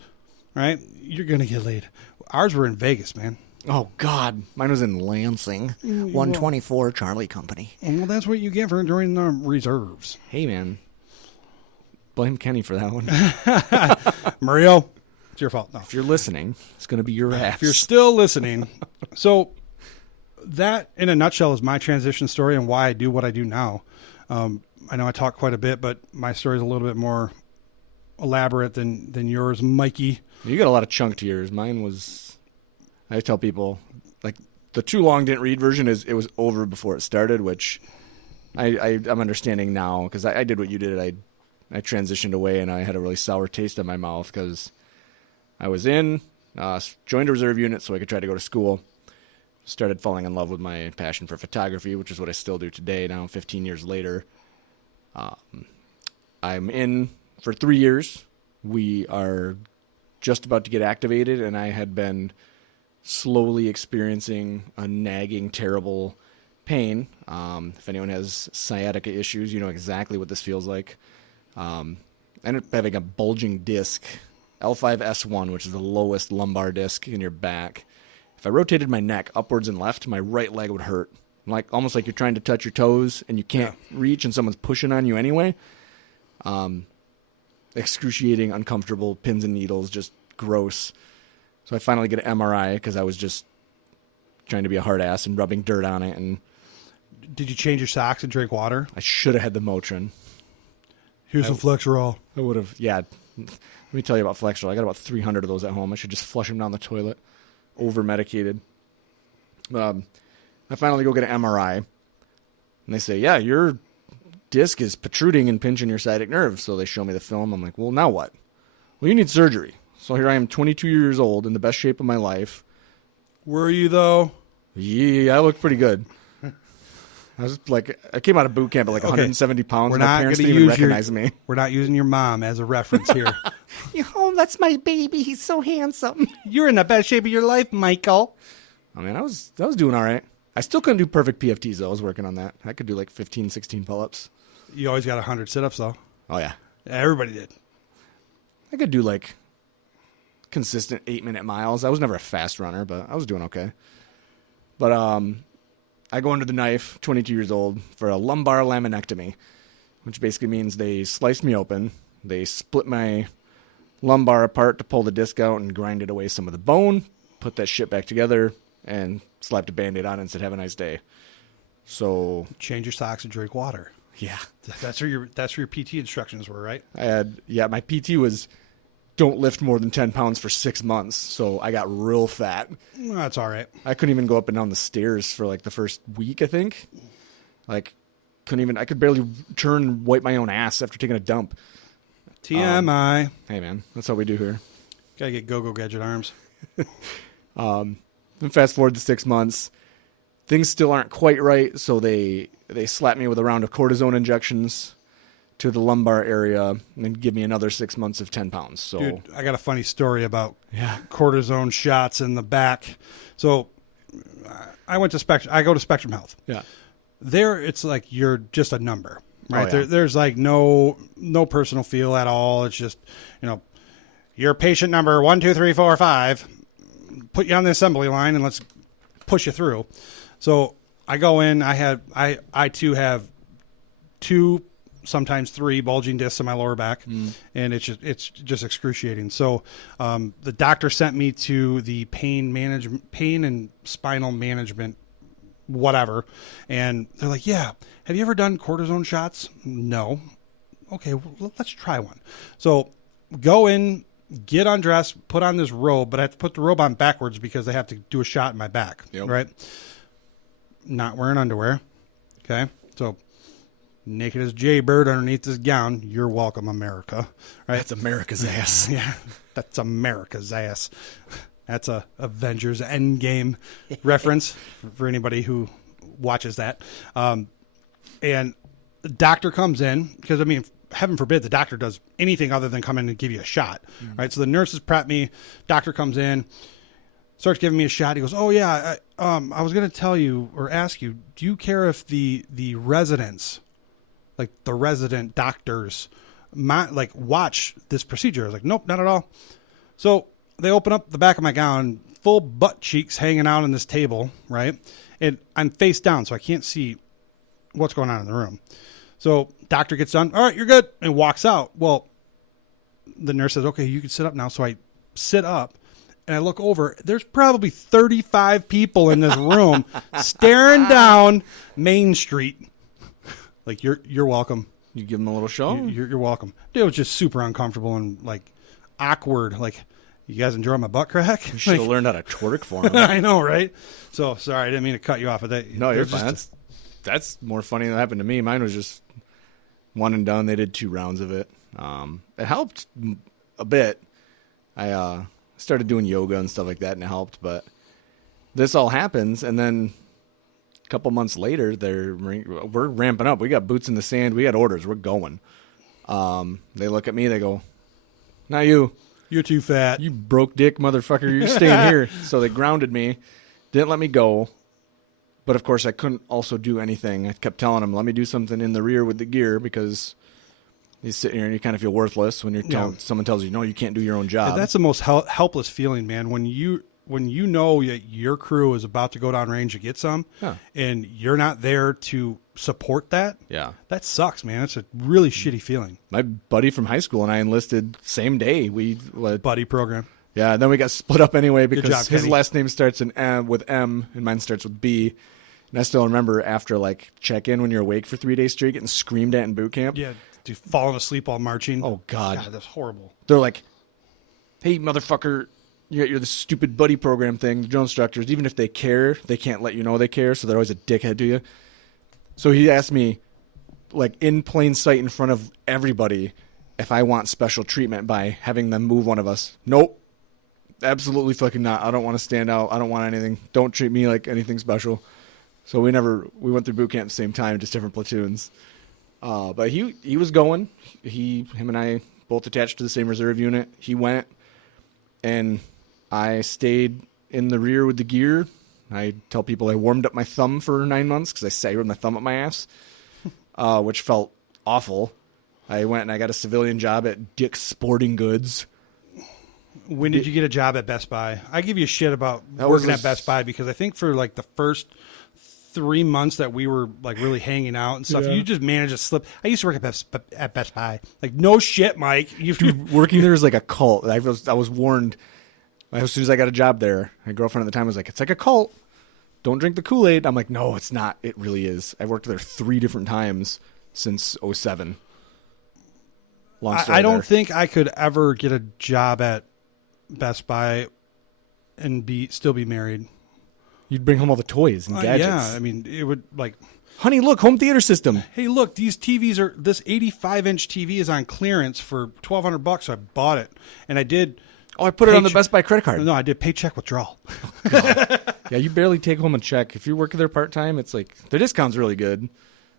Right? You're going to get laid. Ours were in Vegas, man. Oh, God. Mine was in Lansing. 124 Charlie Company. Well, that's what you get for joining the reserves. Hey, man. Blame Kenny for that one. Mario, it's your fault. No. If you're listening, it's going to be your ass. If you're still listening. So that, in a nutshell, is my transition story and why I do what I do now. I know I talk quite a bit, but my story is a little bit more elaborate than yours, Mikey. You got a lot of chunk to yours. Mine was, I tell people, like, the too long didn't read version is it was over before it started, which I'm understanding now because I did what you did. I transitioned away and I had a really sour taste in my mouth because I was joined a reserve unit so I could try to go to school. Started falling in love with my passion for photography, which is what I still do today now, 15 years later. I'm in for 3 years. We are just about to get activated, and I had been slowly experiencing a nagging, terrible pain. If anyone has sciatica issues, you know exactly what this feels like. I ended up having a bulging disc, L5S1, which is the lowest lumbar disc in your back. If I rotated my neck upwards and left, my right leg would hurt. Almost like you're trying to touch your toes and you can't reach and someone's pushing on you anyway. Excruciating, uncomfortable, pins and needles, just gross. So I finally get an MRI because I was just trying to be a hard ass and rubbing dirt on it. And Did you change your socks and drink water? I should have had the Motrin. Here's some Flexerol. I would have, yeah. Let me tell you about Flexerol. I got about 300 of those at home. I should just flush them down the toilet. Over-medicated. I finally go get an MRI. And they say, yeah, your disc is protruding and pinching your sciatic nerve. So they show me the film. I'm like, well, now what? Well, you need surgery. So here I am, 22 years old, in the best shape of my life. Were you, though? Yeah, I look pretty good. I was like, I came out of boot camp at like 170 pounds. We're My not parents going to didn't even use recognize me. We're not using your mom as a reference here. Oh, that's my baby. He's so handsome. You're in the best shape of your life, Michael. I mean, I was doing all right. I still couldn't do perfect PFTs, though. I was working on that. I could do like 15, 16 pull-ups. You always got 100 sit-ups, though. Oh, yeah. Everybody did. I could do like consistent 8-minute miles. I was never a fast runner, but I was doing okay. But I go under the knife, 22 years old, for a lumbar laminectomy, which basically means they sliced me open. They split my lumbar apart to pull the disc out and grind it away some of the bone, put that shit back together, and slapped a Band-Aid on it and said, have a nice day. So Change your socks and drink water. yeah. That's where your PT instructions were, right? My PT was don't lift more than 10 pounds for 6 months. So I got real fat. Well, that's all right. I couldn't even go up and down the stairs for like the first week, I think. Like, I could barely turn and wipe my own ass after taking a dump. TMI. Hey, man, that's how we do here. Gotta get go-go gadget arms. And fast forward to 6 months. Things still aren't quite right, so they slap me with a round of cortisone injections to the lumbar area and then give me another 6 months of 10 pounds. So, Dude, I got a funny story about cortisone shots in the back. So I went to Spectrum. I go to Spectrum Health. yeah. There, it's like you're just a number, right? Oh, yeah. There's like no personal feel at all. It's just, you're patient number 1, 2, 3, 4, 5. Put you on the assembly line and let's push you through. So I go in. I too have 2, sometimes 3 bulging discs in my lower back, and it's just excruciating. So the doctor sent me to the pain and spinal management, whatever, and they're like, "Yeah, have you ever done cortisone shots?" No. Okay, well, let's try one. So go in, get undressed, put on this robe, but I have to put the robe on backwards because they have to do a shot in my back, right? Not wearing underwear. Okay, so naked as Jaybird underneath this gown. You're welcome, America. Right? That's America's ass. Yeah, that's America's ass. That's a Avengers Endgame reference for anybody who watches that. And the doctor comes in because, heaven forbid the doctor does anything other than come in and give you a shot, right? So the nurses prep me. Doctor comes in, starts giving me a shot. He goes, "Oh yeah, I was going to tell you or ask you, do you care if the residents, like the resident doctors, watch this procedure?" I was like, "Nope, not at all." So they open up the back of my gown, full butt cheeks hanging out on this table, right? And I'm face down, so I can't see what's going on in the room. So doctor gets done. "All right, you're good," and walks out. Well, the nurse says, "Okay, you can sit up now." So I sit up and I look over. There's probably 35 people in this room staring down Main Street. Like, you're welcome. You give them a little show? You're welcome. Dude, it was just super uncomfortable and like awkward. Like, you guys enjoy my butt crack? You should have learned how to twerk for them. I know, right? So sorry, I didn't mean to cut you off. But No, you're fine. That's more funny than that happened to me. Mine was just one and done. They did 2 rounds of it. It helped a bit. I started doing yoga and stuff like that, and it helped. But this all happens, and then a couple months later, we're ramping up. We got boots in the sand. We got orders. We're going. They look at me. They go, "Not you. You're too fat. You broke dick motherfucker. You're staying here." So they grounded me, didn't let me go. But of course, I couldn't also do anything. I kept telling them, "Let me do something in the rear with the gear," because you sit here and you kind of feel worthless when someone tells you, "No, you can't do your own job." That's the most helpless feeling, man. When you know that your crew is about to go down range to get some, and you're not there to support that, that sucks, man. It's a really shitty feeling. My buddy from high school and I enlisted same day. Buddy program. Yeah, and then we got split up anyway because job, his Kenny. last name starts with M and mine starts with B. And I still remember after like check-in when you're awake for 3 days straight, getting screamed at in boot camp. Yeah, dude, falling asleep while marching. Oh God, God, that's horrible. they're like, "Hey, motherfucker, you're the stupid buddy program thing." The drill instructors, even if they care, they can't let you know they care, so they're always a dickhead to you. So he asked me, like in plain sight in front of everybody, if I want special treatment by having them move one of us. Nope. Absolutely fucking not. I don't want to stand out. I don't want anything. Don't treat me like anything special. So we went through boot camp at the same time, just different platoons. But he was going. Him and I both attached to the same reserve unit. He went, and I stayed in the rear with the gear. I tell people I warmed up my thumb for 9 months because I sat here with my thumb up my ass, which felt awful. I went and I got a civilian job at Dick's Sporting Goods. When did you get a job at Best Buy? I give you shit about working at Best Buy because I think for like the first 3 months that we were like really hanging out and stuff, you just managed to slip. I used to work at Best Buy. Like, no shit, Mike. Dude, working there is like a cult. I was warned as soon as I got a job there. My girlfriend at the time was like, "It's like a cult. Don't drink the Kool-Aid." I'm like, "No, it's not. It really is." I've worked there 3 different times since 2007. I don't think I could ever get a job at Best Buy and still be married. You'd bring home all the toys and gadgets. Yeah, I mean, it would like, honey, look, home theater system. hey, look, these TVs this 85-inch TV is on clearance for $1,200, so I bought it. And I did. Oh, I put it on the Best Buy credit card. No, I did paycheck withdrawal. Yeah, you barely take home a check. If you're working there part-time, it's like, the discount's really good.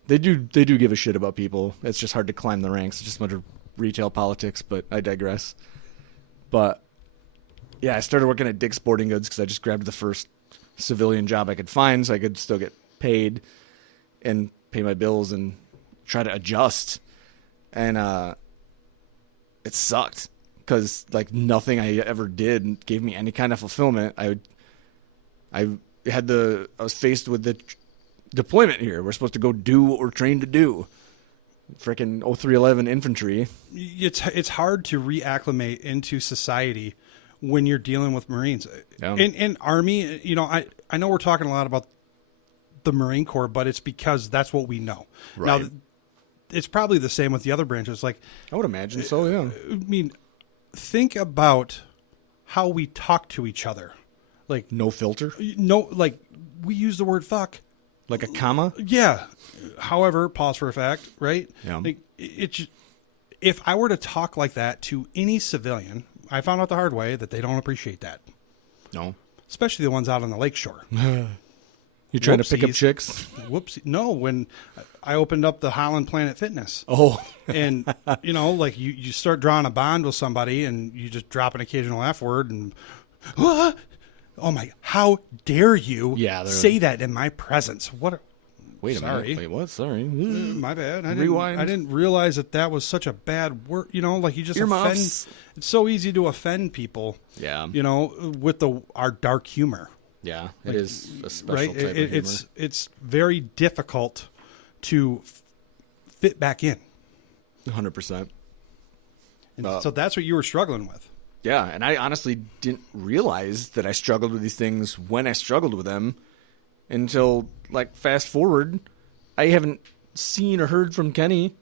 They do give a shit about people. It's just hard to climb the ranks. It's just a bunch of retail politics, but I digress. But yeah, I started working at Dick's Sporting Goods because I just grabbed the first civilian job I could find so I could still get paid and pay my bills and try to adjust. And it sucked because like nothing I ever did gave me any kind of fulfillment. I was faced with the deployment here. We're supposed to go do what we're trained to do. Freaking 0311 infantry. It's hard to reacclimate into society when you're dealing with Marines. Yeah. In Army, you know, I know we're talking a lot about the Marine Corps, but it's because that's what we know. Right. Now, it's probably the same with the other branches. Like, I would imagine so, yeah. I mean, think about how we talk to each other. Like, No filter? no, like we use the word fuck. Like a comma? Yeah. However, pause for a fact, right? Yeah. Like, if I were to talk like that to any civilian, I found out the hard way that they don't appreciate that. No. Especially the ones out on the lakeshore. You trying to pick up Whoopsies. chicks? Whoopsie. No, when I opened up the Holland Planet Fitness. Oh. And, you know, like you start drawing a bond with somebody and you just drop an occasional F word and, oh my, how dare you say that in my presence? Wait a minute. Wait, what? Sorry. My bad. Rewind. I didn't realize that was such a bad word. You know, like you just Earmuffs. offend. It's so easy to offend people. Yeah. You know, with our dark humor. Yeah, it is a special Right? type of humor. It's very difficult to fit back in. 100%. And so that's what you were struggling with. Yeah, and I honestly didn't realize that I struggled with these things when I struggled with them until, like, fast forward, I haven't seen or heard from Kenny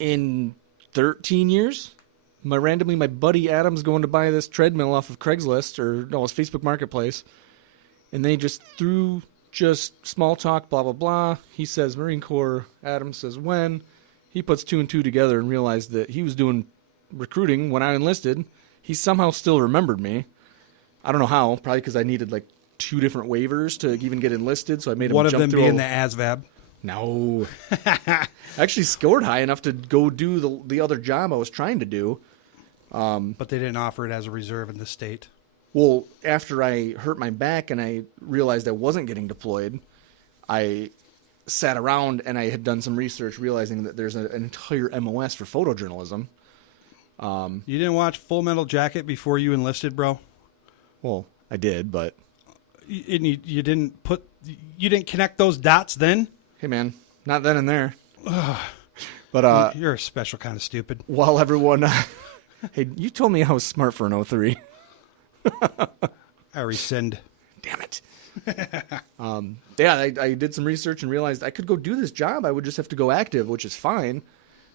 in 13 years. Randomly, my buddy Adam's going to buy this treadmill off of Craigslist, or no, it's Facebook Marketplace, and they just threw just small talk, blah, blah, blah. He says Marine Corps. Adam says when. He puts 2 and 2 together and realized that he was doing recruiting when I enlisted. He somehow still remembered me. I don't know how. Probably because I needed like 2 different waivers to even get enlisted. So I made him One of jump them through being the ASVAB. No. I actually scored high enough to go do the other job I was trying to do. But they didn't offer it as a reserve in the state. Well, after I hurt my back and I realized I wasn't getting deployed, I sat around and I had done some research realizing that there's an entire MOS for photojournalism. You didn't watch Full Metal Jacket before you enlisted, bro? Well, I did, but And you didn't connect those dots then? hey, man, not then and there. But You're a special kind of stupid. while everyone, hey, you told me I was smart for an 03. I rescind. Damn it. I did some research and realized I could go do this job. I would just have to go active, which is fine.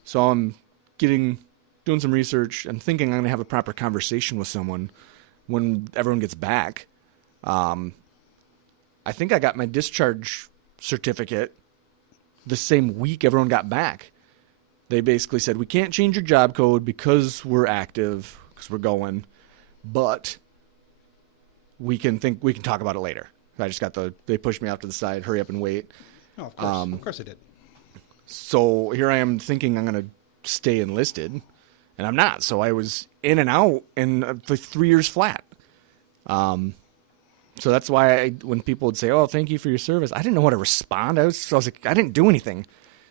So I'm doing some research. I'm thinking I'm going to have a proper conversation with someone when everyone gets back. I think I got my discharge certificate the same week everyone got back. They basically said, we can't change your job code because we're active, because we're going, but we can talk about it later. I just they pushed me off to the side, hurry up and wait. Oh, of course. Of course I did. So here I am thinking I'm going to stay enlisted, and I'm not. So I was in and out in 3 years flat. So that's why when people would say, oh, thank you for your service, I didn't know how to respond. I was like, I didn't do anything.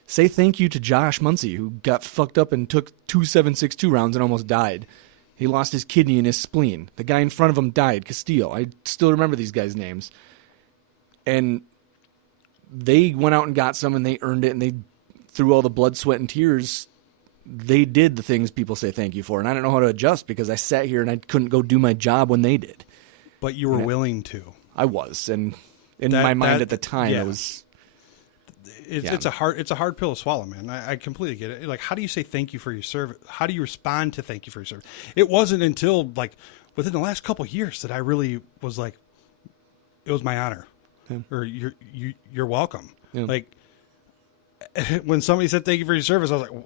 Say thank you to Josh Muncie, who got fucked up and took 2 7.62 rounds and almost died. He lost his kidney and his spleen. The guy in front of him died, Castillo. I still remember these guys' names. And they went out and got some, and they earned it, and they, through all the blood, sweat, and tears, they did the things people say thank you for. And I don't know how to adjust because I sat here and I couldn't go do my job when they did. But you were willing to. I was, and in my mind at the time, it was. It's a hard pill to swallow, man. I completely get it. Like, how do you say thank you for your service? How do you respond to thank you for your service? It wasn't until like within the last couple of years that I really was like, it was my honor, or you're welcome. Yeah. Like when somebody said thank you for your service, I was like,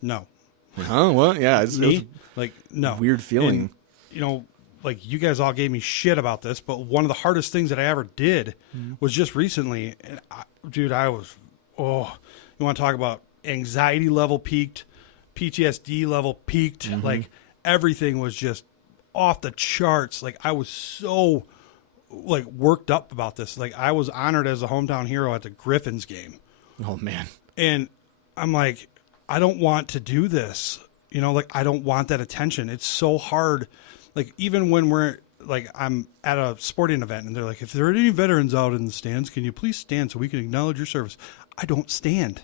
no. Oh well, yeah, it's me. Like no weird feeling. And, like you guys all gave me shit about this, but one of the hardest things that I ever did was just recently. And dude, I was, you want to talk about anxiety level peaked, PTSD level peaked. Mm-hmm. Like everything was just off the charts. Like I was so like worked up about this. Like I was honored as a hometown hero at the Griffins game. Oh man. And I'm like, I don't want to do this. Like I don't want that attention. It's so hard. Like, even when I'm at a sporting event and they're like, if there are any veterans out in the stands, can you please stand so we can acknowledge your service? I don't stand,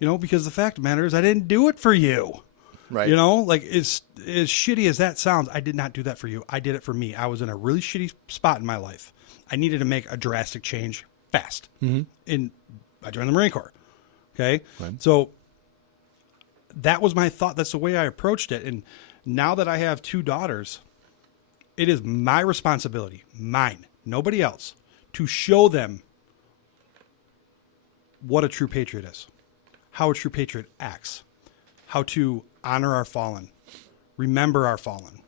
because the fact of the matter is I didn't do it for you. Right. Like as shitty as that sounds, I did not do that for you. I did it for me. I was in a really shitty spot in my life. I needed to make a drastic change fast. Mm-hmm. And I joined the Marine Corps. Okay. Right. So that was my thought. That's the way I approached it. And now that I have 2 daughters, it is my responsibility, mine, nobody else, to show them what a true patriot is, how a true patriot acts, how to honor our fallen, remember our fallen,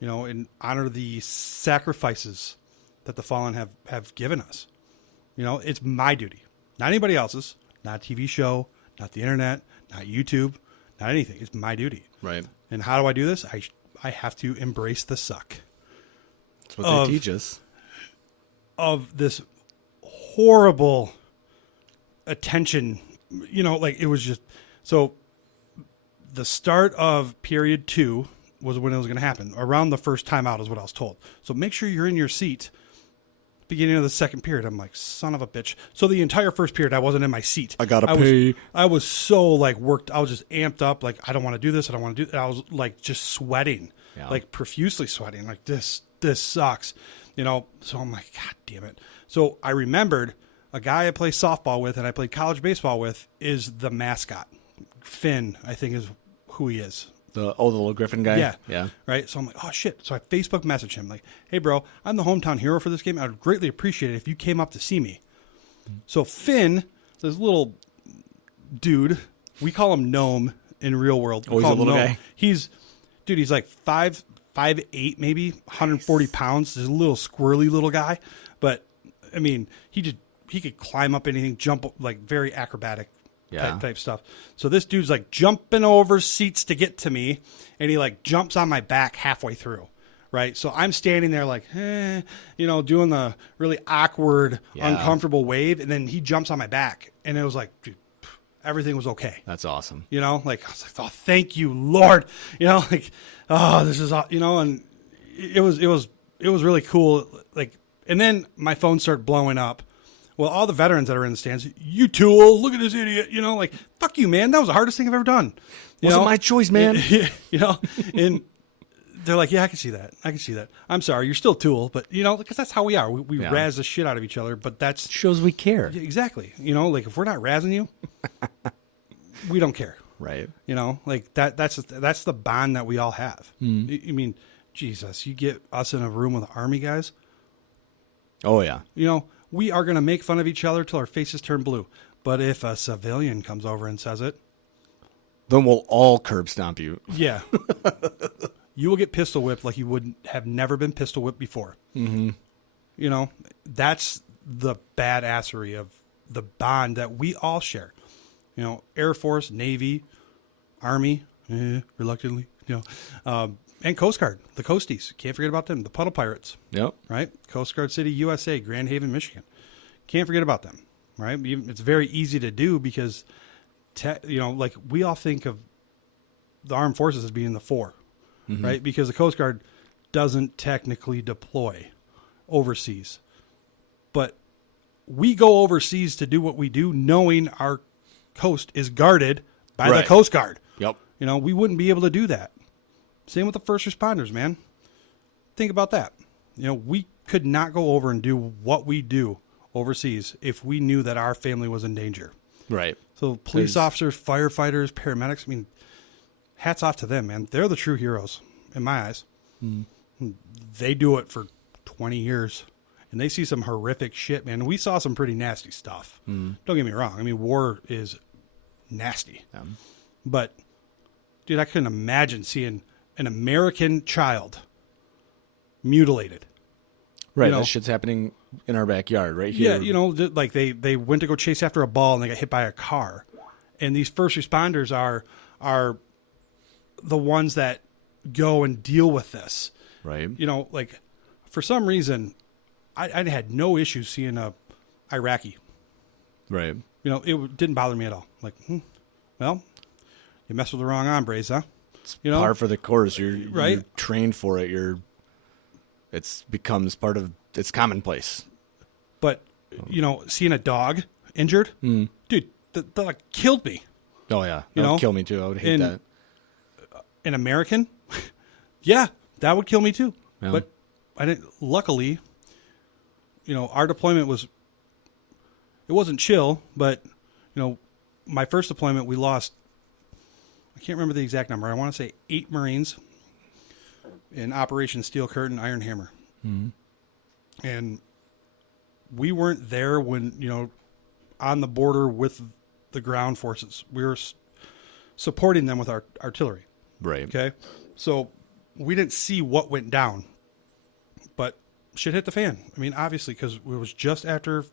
and honor the sacrifices that the fallen have given us. It's my duty, not anybody else's, not a TV show, not the internet, not YouTube, not anything. It's my duty. Right. And how do I do this? I have to embrace the suck. That's what they teach us. Of this horrible attention, like it was just, so the start of period 2 was when it was going to happen. Around the first time out is what I was told. So make sure you're in your seat. Beginning of the second period, I'm like, son of a bitch. So the entire first period, I wasn't in my seat. I gotta pay. I was so like worked. I was just amped up. Like, I don't want to do this. I don't want to do that. I was like just sweating, like profusely sweating. Like this sucks, So I'm like, God damn it. So I remembered a guy I play softball with and I played college baseball with is the mascot. Finn, I think is who he is. The little Griffin guy? Yeah. Right? So I'm like, oh, shit. So I Facebook message him like, hey, bro, I'm the hometown hero for this game. I would greatly appreciate it if you came up to see me. So Finn, this little dude, we call him Gnome in real world. He's a little guy? He's like 5'8", maybe 140 pounds. He's a little squirrely little guy. But, I mean, he could climb up anything, jump, like very acrobatic. Type stuff. So this dude's like jumping over seats to get to me, and he like jumps on my back halfway through, right? So I'm standing there like, doing the really awkward, uncomfortable wave, and then he jumps on my back, and it was like, dude, everything was okay. That's awesome. Like I was like, oh, thank you, Lord. Like, oh, this is, and it was really cool. Like, and then my phone started blowing up. Well, all the veterans that are in the stands, you tool, look at this idiot, like, fuck you, man. That was the hardest thing I've ever done. Wasn't my choice, man. And They're like, yeah, I can see that. I can see that. I'm sorry, you're still Tool, but because that's how we are. We razz the shit out of each other, but that's Shows we care. exactly. Like if we're not razzing you, we don't care. Right. Like that's the bond that we all have. I mean, Jesus, you get us in a room with army guys. Oh, yeah. We are going to make fun of each other till our faces turn blue. But if a civilian comes over and says it, Then we'll all curb stomp you. yeah, you will get pistol whipped like you would have never been pistol whipped before. Mm-hmm. That's the badassery of the bond that we all share. Air Force, Navy, Army, reluctantly, and Coast Guard, the Coasties. Can't forget about them. The Puddle Pirates. Yep. Right? Coast Guard City, USA, Grand Haven, Michigan. Can't forget about them. Right? It's very easy to do because, like we all think of the armed forces as being the four, right? Because the Coast Guard doesn't technically deploy overseas. But we go overseas to do what we do knowing our coast is guarded by the Coast Guard. Yep. We wouldn't be able to do that. Same with the first responders, man. Think about that. We could not go over and do what we do overseas if we knew that our family was in danger. Right. So police officers, firefighters, paramedics, hats off to them, man. They're the true heroes in my eyes. They do it for 20 years. And they see some horrific shit, man. We saw some pretty nasty stuff. Don't get me wrong. War is nasty. But, dude, I couldn't imagine seeing an American child mutilated. Right. That shit's happening in our backyard right here. Yeah, like they went to go chase after a ball and they got hit by a car. And these first responders are the ones that go and deal with this. Right. Like for some reason, I had no issues seeing a Iraqi. Right. It didn't bother me at all. Like, well, you mess with the wrong hombres, huh? It's par for the course. You're Right. trained for it. It's becomes part of it's commonplace. But seeing a dog injured, dude, that like, killed me. Oh yeah, that would kill me too. I would hate that. An American, yeah, that would kill me too. Yeah. But I didn't. Luckily, our deployment it wasn't chill, but my first deployment we lost. I can't remember the exact number. I want to say 8 Marines in Operation Steel Curtain, Iron Hammer. And we weren't there when, on the border with the ground forces. We were supporting them with our artillery. Right. Okay. So we didn't see what went down, but shit hit the fan. Obviously, because it was just after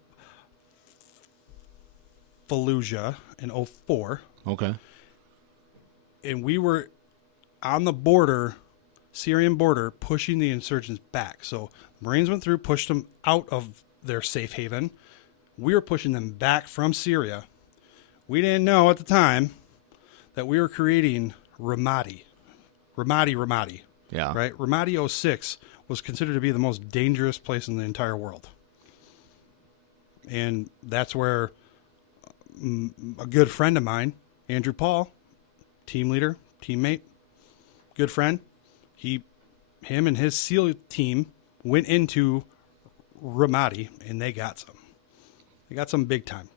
Fallujah in 2004. Okay. And we were on the border, Syrian border, pushing the insurgents back. So Marines went through, pushed them out of their safe haven. We were pushing them back from Syria. We didn't know at the time that we were creating Ramadi. Yeah. Right? Ramadi 06 was considered to be the most dangerous place in the entire world. And that's where a good friend of mine, Andrew Paul, team leader, teammate, good friend, him and his SEAL team went into Ramadi and they got some. They got some big time.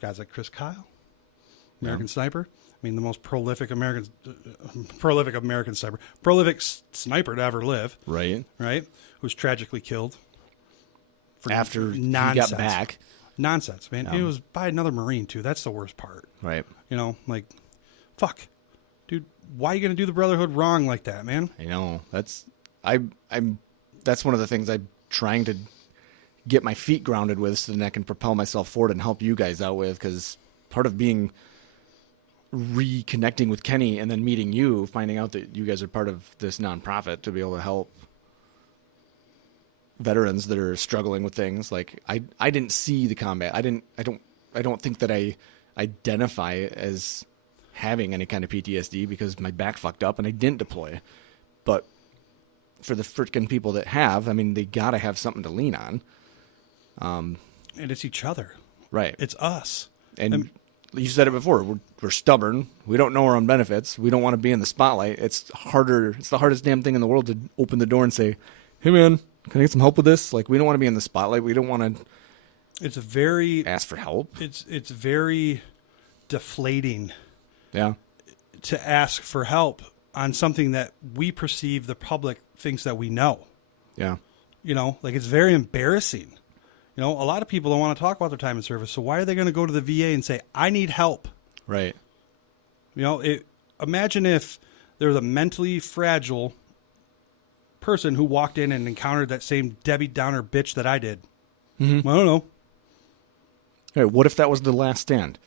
Guys like Chris Kyle, American Sniper. The most prolific American sniper, prolific sniper to ever live. Right. Right. Who was tragically killed After nonsense. he got back. Nonsense, man. It was by another Marine too. That's the worst part. Right. Like, fuck, dude. Why are you gonna do the Brotherhood wrong like that, man? I know. That's one of the things I'm trying to get my feet grounded with, so then I can propel myself forward and help you guys out with. Because part of reconnecting with Kenny and then meeting you, finding out that you guys are part of this nonprofit to be able to help veterans that are struggling with things. Like I didn't see the combat. I don't think that I identify as having any kind of PTSD because my back fucked up and I didn't deploy. But for the freaking people that have, they gotta have something to lean on. And it's each other. Right. It's us. And you said it before. We're stubborn. We don't know our own benefits. We don't want to be in the spotlight. It's harder. It's the hardest damn thing in the world to open the door and say, "Hey, man, can I get some help with this?" Like, we don't want to be in the spotlight. We don't want to. It's very ask for help. It's very deflating. Yeah. To ask for help on something that we perceive the public thinks that we know. Yeah. You know, like it's very embarrassing. You know, a lot of people don't want to talk about their time in service. So why are they going to go to the VA and say, I need help? Right. You know, imagine if there was a mentally fragile person who walked in and encountered that same Debbie Downer bitch that I did. Mm-hmm. I don't know. Hey, what if that was the last stand?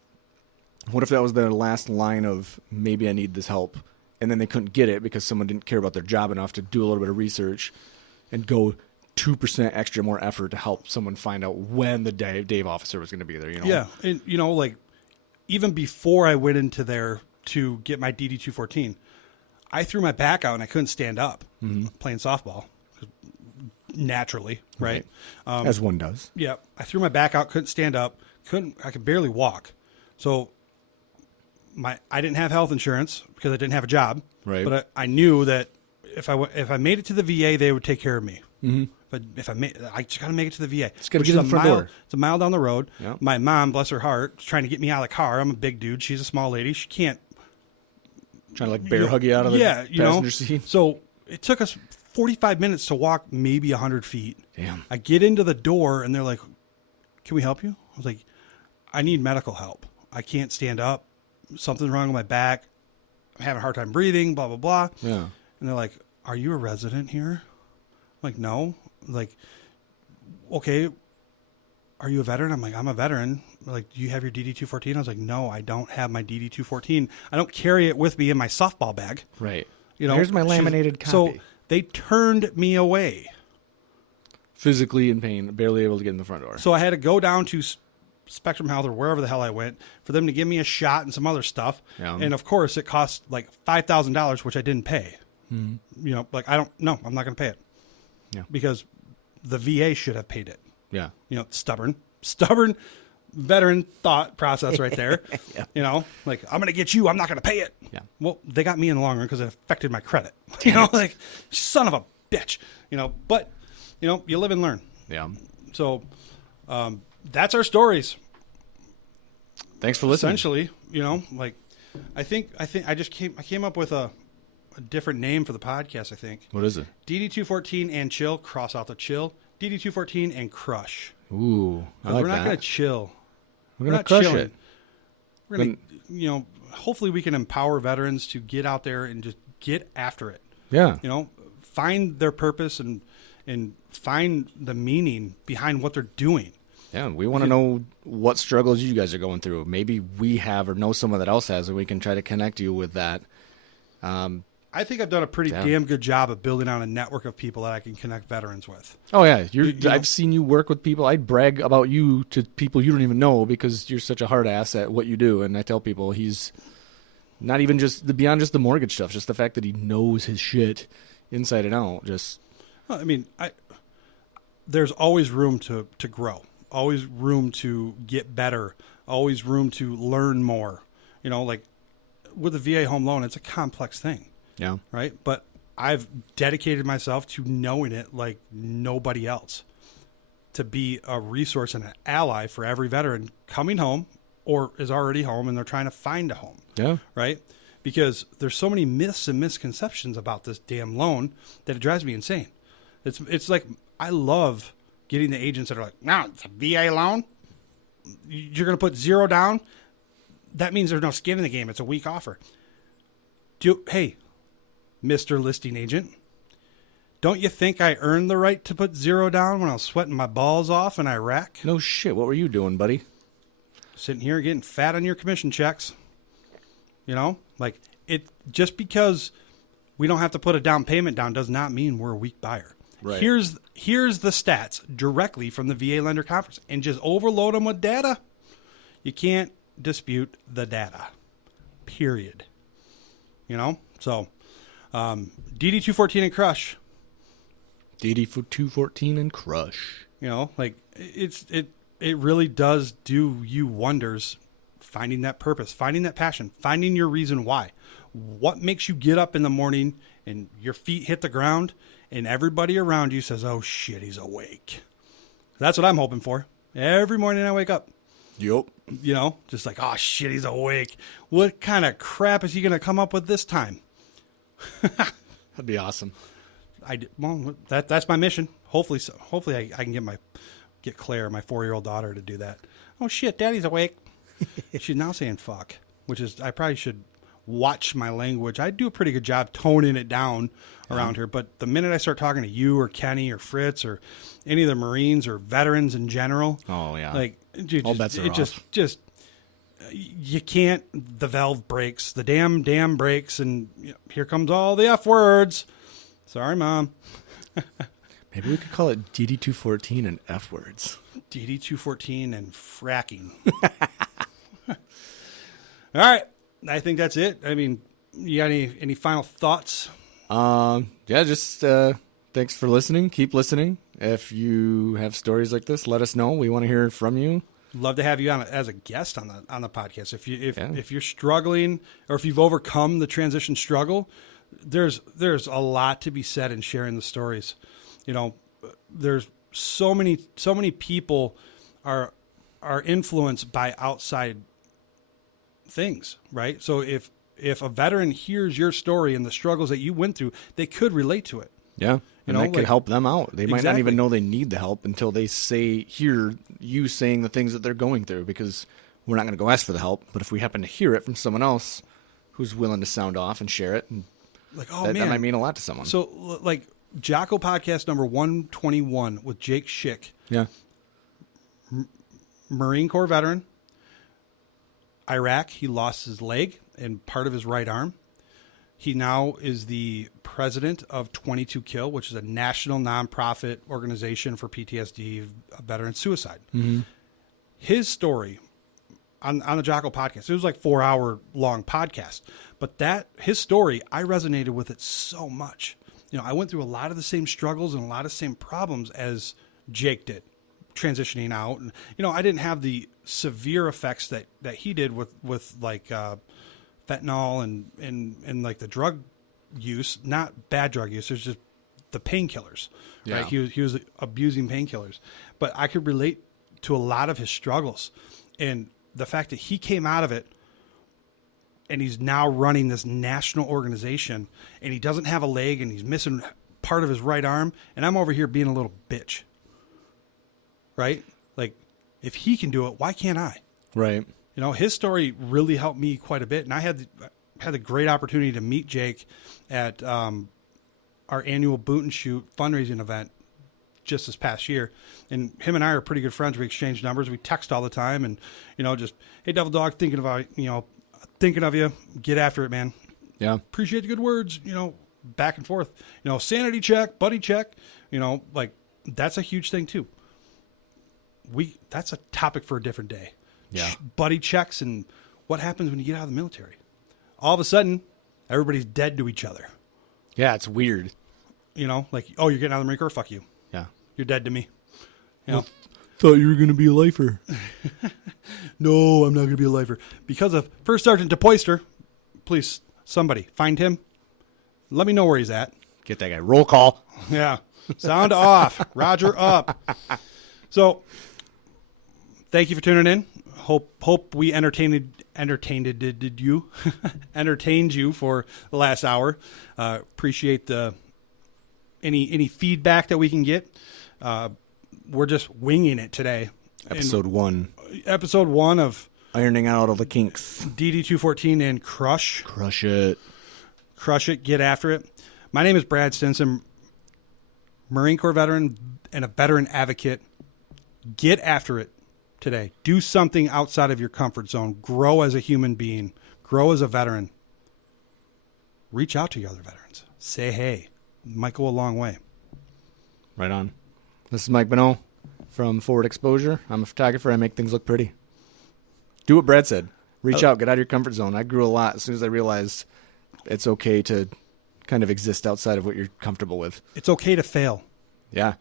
What if that was their last line of, maybe I need this help, and then they couldn't get it because someone didn't care about their job enough to do a little bit of research and go 2% extra more effort to help someone find out when the Dave officer was going to be there, you know? Yeah. And, you know, like, even before I went into there to get my DD-214, I threw my back out and I couldn't stand up playing softball naturally, right? As one does. Yeah. I threw my back out, couldn't stand up, I could barely walk. So I didn't have health insurance because I didn't have a job. Right. But I knew that if I made it to the VA, they would take care of me. Mm-hmm. But I just got to make it to the VA. Just got to get in the front door. It's a mile down the road. Yep. My mom, bless her heart, is trying to get me out of the car. I'm a big dude. She's a small lady. She can't. Trying to like bear hug you out of the passenger seat. So it took us 45 minutes to walk maybe 100 feet. Damn. I get into the door and they're like, can we help you? I was like, I need medical help. I can't stand up. Something's wrong with my back. I'm having a hard time breathing, blah, blah, blah. Yeah. And they're like, are you a resident here? I'm like, no. Like, okay, are you a veteran? I'm like, I'm a veteran. They're like, do you have your DD-214? I was like, no, I don't have my DD-214. I don't carry it with me in my softball bag. Right. You know, here's my laminated copy. So they turned me away. Physically in pain, barely able to get in the front door. So I had to go down to Spectrum Health or wherever the hell I went for them to give me a shot and some other stuff. Yeah. And of course it cost like $5,000, which I didn't pay. Mm-hmm. You know, like I'm not going to pay it. Yeah. Because the VA should have paid it. Yeah. You know, stubborn veteran thought process right there. Yeah. You know, like, I'm going to get you. I'm not going to pay it. Yeah. Well, they got me in the long run because it affected my credit. You know, like, son of a bitch. You know, but, you know, you live and learn. Yeah. So that's our stories. Thanks for listening. Essentially, you know, like, I think I came up with a different name for the podcast, I think. What is it? DD-214 and chill, cross out the chill. DD-214 and crush. Ooh, I like we're not that. going to chill. We're going to crush chilling. it. We're going to, you know, hopefully we can empower veterans to get out there and just get after it. Yeah. You know, find their purpose and find the meaning behind what they're doing. Yeah, we want to know what struggles you guys are going through. Maybe we have or know someone that else has, and we can try to connect you with that. I think I've done a pretty damn good job of building out a network of people that I can connect veterans with. Oh, yeah. know? I've seen you work with people. I brag about you to people you don't even know because you're such a hard ass at what you do. And I tell people he's not even beyond just the mortgage stuff, just the fact that he knows his shit inside and out. I mean, there's always room to grow, always room to get better, always room to learn more. You know, like with the VA home loan, it's a complex thing. Yeah. Right. But I've dedicated myself to knowing it like nobody else, to be a resource and an ally for every veteran coming home or is already home and they're trying to find a home. Yeah. Right. Because there's so many myths and misconceptions about this damn loan that it drives me insane. It's like, I love getting the agents that are like, no, it's a VA loan. You're going to put $0 down. That means there's no skin in the game. It's a weak offer. Hey, Mr. Listing Agent, don't you think I earned the right to put $0 down when I was sweating my balls off in Iraq? No shit. What were you doing, buddy? Sitting here getting fat on your commission checks. You know, like, it just because we don't have to put a down payment down does not mean we're a weak buyer. Right. Here's the stats directly from the VA Lender Conference, and just overload them with data. You can't dispute the data, period. You know, so DD-214 and crush. DD-214 and crush. You know, like it really does do you wonders finding that purpose, finding that passion, finding your reason why. What makes you get up in the morning and your feet hit the ground and everybody around you says, oh shit, he's awake. That's what I'm hoping for. Every morning I wake up. Yep. You know, just like, oh shit, he's awake. What kind of crap is he going to come up with this time? That'd be awesome. That's my mission. Hopefully, I can get Claire, my 4-year-old daughter, to do that. Oh shit, Daddy's awake. She's now saying fuck, which is, I probably should watch my language. I do a pretty good job toning it down around here, but the minute I start talking to you or Kenny or Fritz or any of the Marines or veterans in general, like all bets are off. Just you can't. The valve breaks, the damn breaks, and here comes all the F words. Sorry, Mom. Maybe we could call it DD214 and F words. DD214 and fracking. All right. I think that's it. I mean, you got any final thoughts? Just thanks for listening. Keep listening. If you have stories like this, let us know. We want to hear from you. Love to have you on as a guest on the podcast. If you're struggling or if you've overcome the transition struggle, there's a lot to be said in sharing the stories. There's so many people are influenced by outside things, right? So if a veteran hears your story and the struggles that you went through, they could relate to it. Yeah. And that could help them out. They might not even know they need the help until they hear you saying the things that they're going through, because we're not going to go ask for the help. But if we happen to hear it from someone else who's willing to sound off and share it, that might mean a lot to someone. So like Jocko podcast number 121 with Jake Schick. Yeah. Marine Corps veteran. Iraq, he lost his leg and part of his right arm. He now is the president of 22 Kill, which is a national nonprofit organization for PTSD veteran suicide. Mm-hmm. His story on the Jocko podcast, it was like 4-hour long podcast, but his story, I resonated with it so much. I went through a lot of the same struggles and a lot of the same problems as Jake did, transitioning out. And, I didn't have the severe effects that he did with like, fentanyl and like the drug use, not bad drug use. There's just the painkillers, right? He was abusing painkillers, but I could relate to a lot of his struggles, and the fact that he came out of it and he's now running this national organization and he doesn't have a leg and he's missing part of his right arm. And I'm over here being a little bitch, right? Like if he can do it, why can't I? Right. His story really helped me quite a bit. And I had the great opportunity to meet Jake at our annual Boot and Shoot fundraising event just this past year. And him and I are pretty good friends. We exchange numbers. We text all the time. And, just, hey, Devil Dog, thinking of you. Get after it, man. Yeah. Appreciate the good words, back and forth. Sanity check, buddy check. Like that's a huge thing too. That's a topic for a different day. Yeah. Buddy checks and what happens when you get out of the military. All of a sudden, everybody's dead to each other. Yeah, it's weird. Like, oh, you're getting out of the Marine Corps? Fuck you. Yeah. You're dead to me. Thought you were going to be a lifer. No, I'm not going to be a lifer. Because of First Sergeant DePoister, please, somebody, find him. Let me know where he's at. Get that guy. Roll call. Yeah. Sound off. Roger up. So, thank you for tuning in. Hope we entertained you entertained you for the last hour. Appreciate any feedback that we can get. We're just winging it today. Episode 1 of ironing out all the kinks. DD214 and Crush. Crush it. Get after it. My name is Brad Stinson, Marine Corps veteran and a veteran advocate. Get after it today. Do something outside of your comfort zone. Grow as a human being. Grow as a veteran. Reach out to your other veterans. Say hey. Might go a long way. Right on. This is Mike Banno from Forward Exposure. I'm a photographer. I make things look pretty. Do what Brad said. Reach out. Get out of your comfort zone. I grew a lot as soon as I realized it's okay to kind of exist outside of what you're comfortable with. It's okay to fail. Yeah.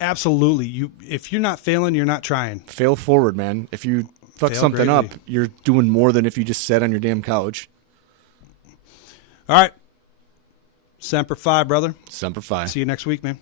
Absolutely. If you're not failing, you're not trying. Fail forward, man. If you fuck fail something greatly. up, you're doing more than if you just sat on your damn couch. All right. Semper Fi, brother. Semper Fi. See you next week, man.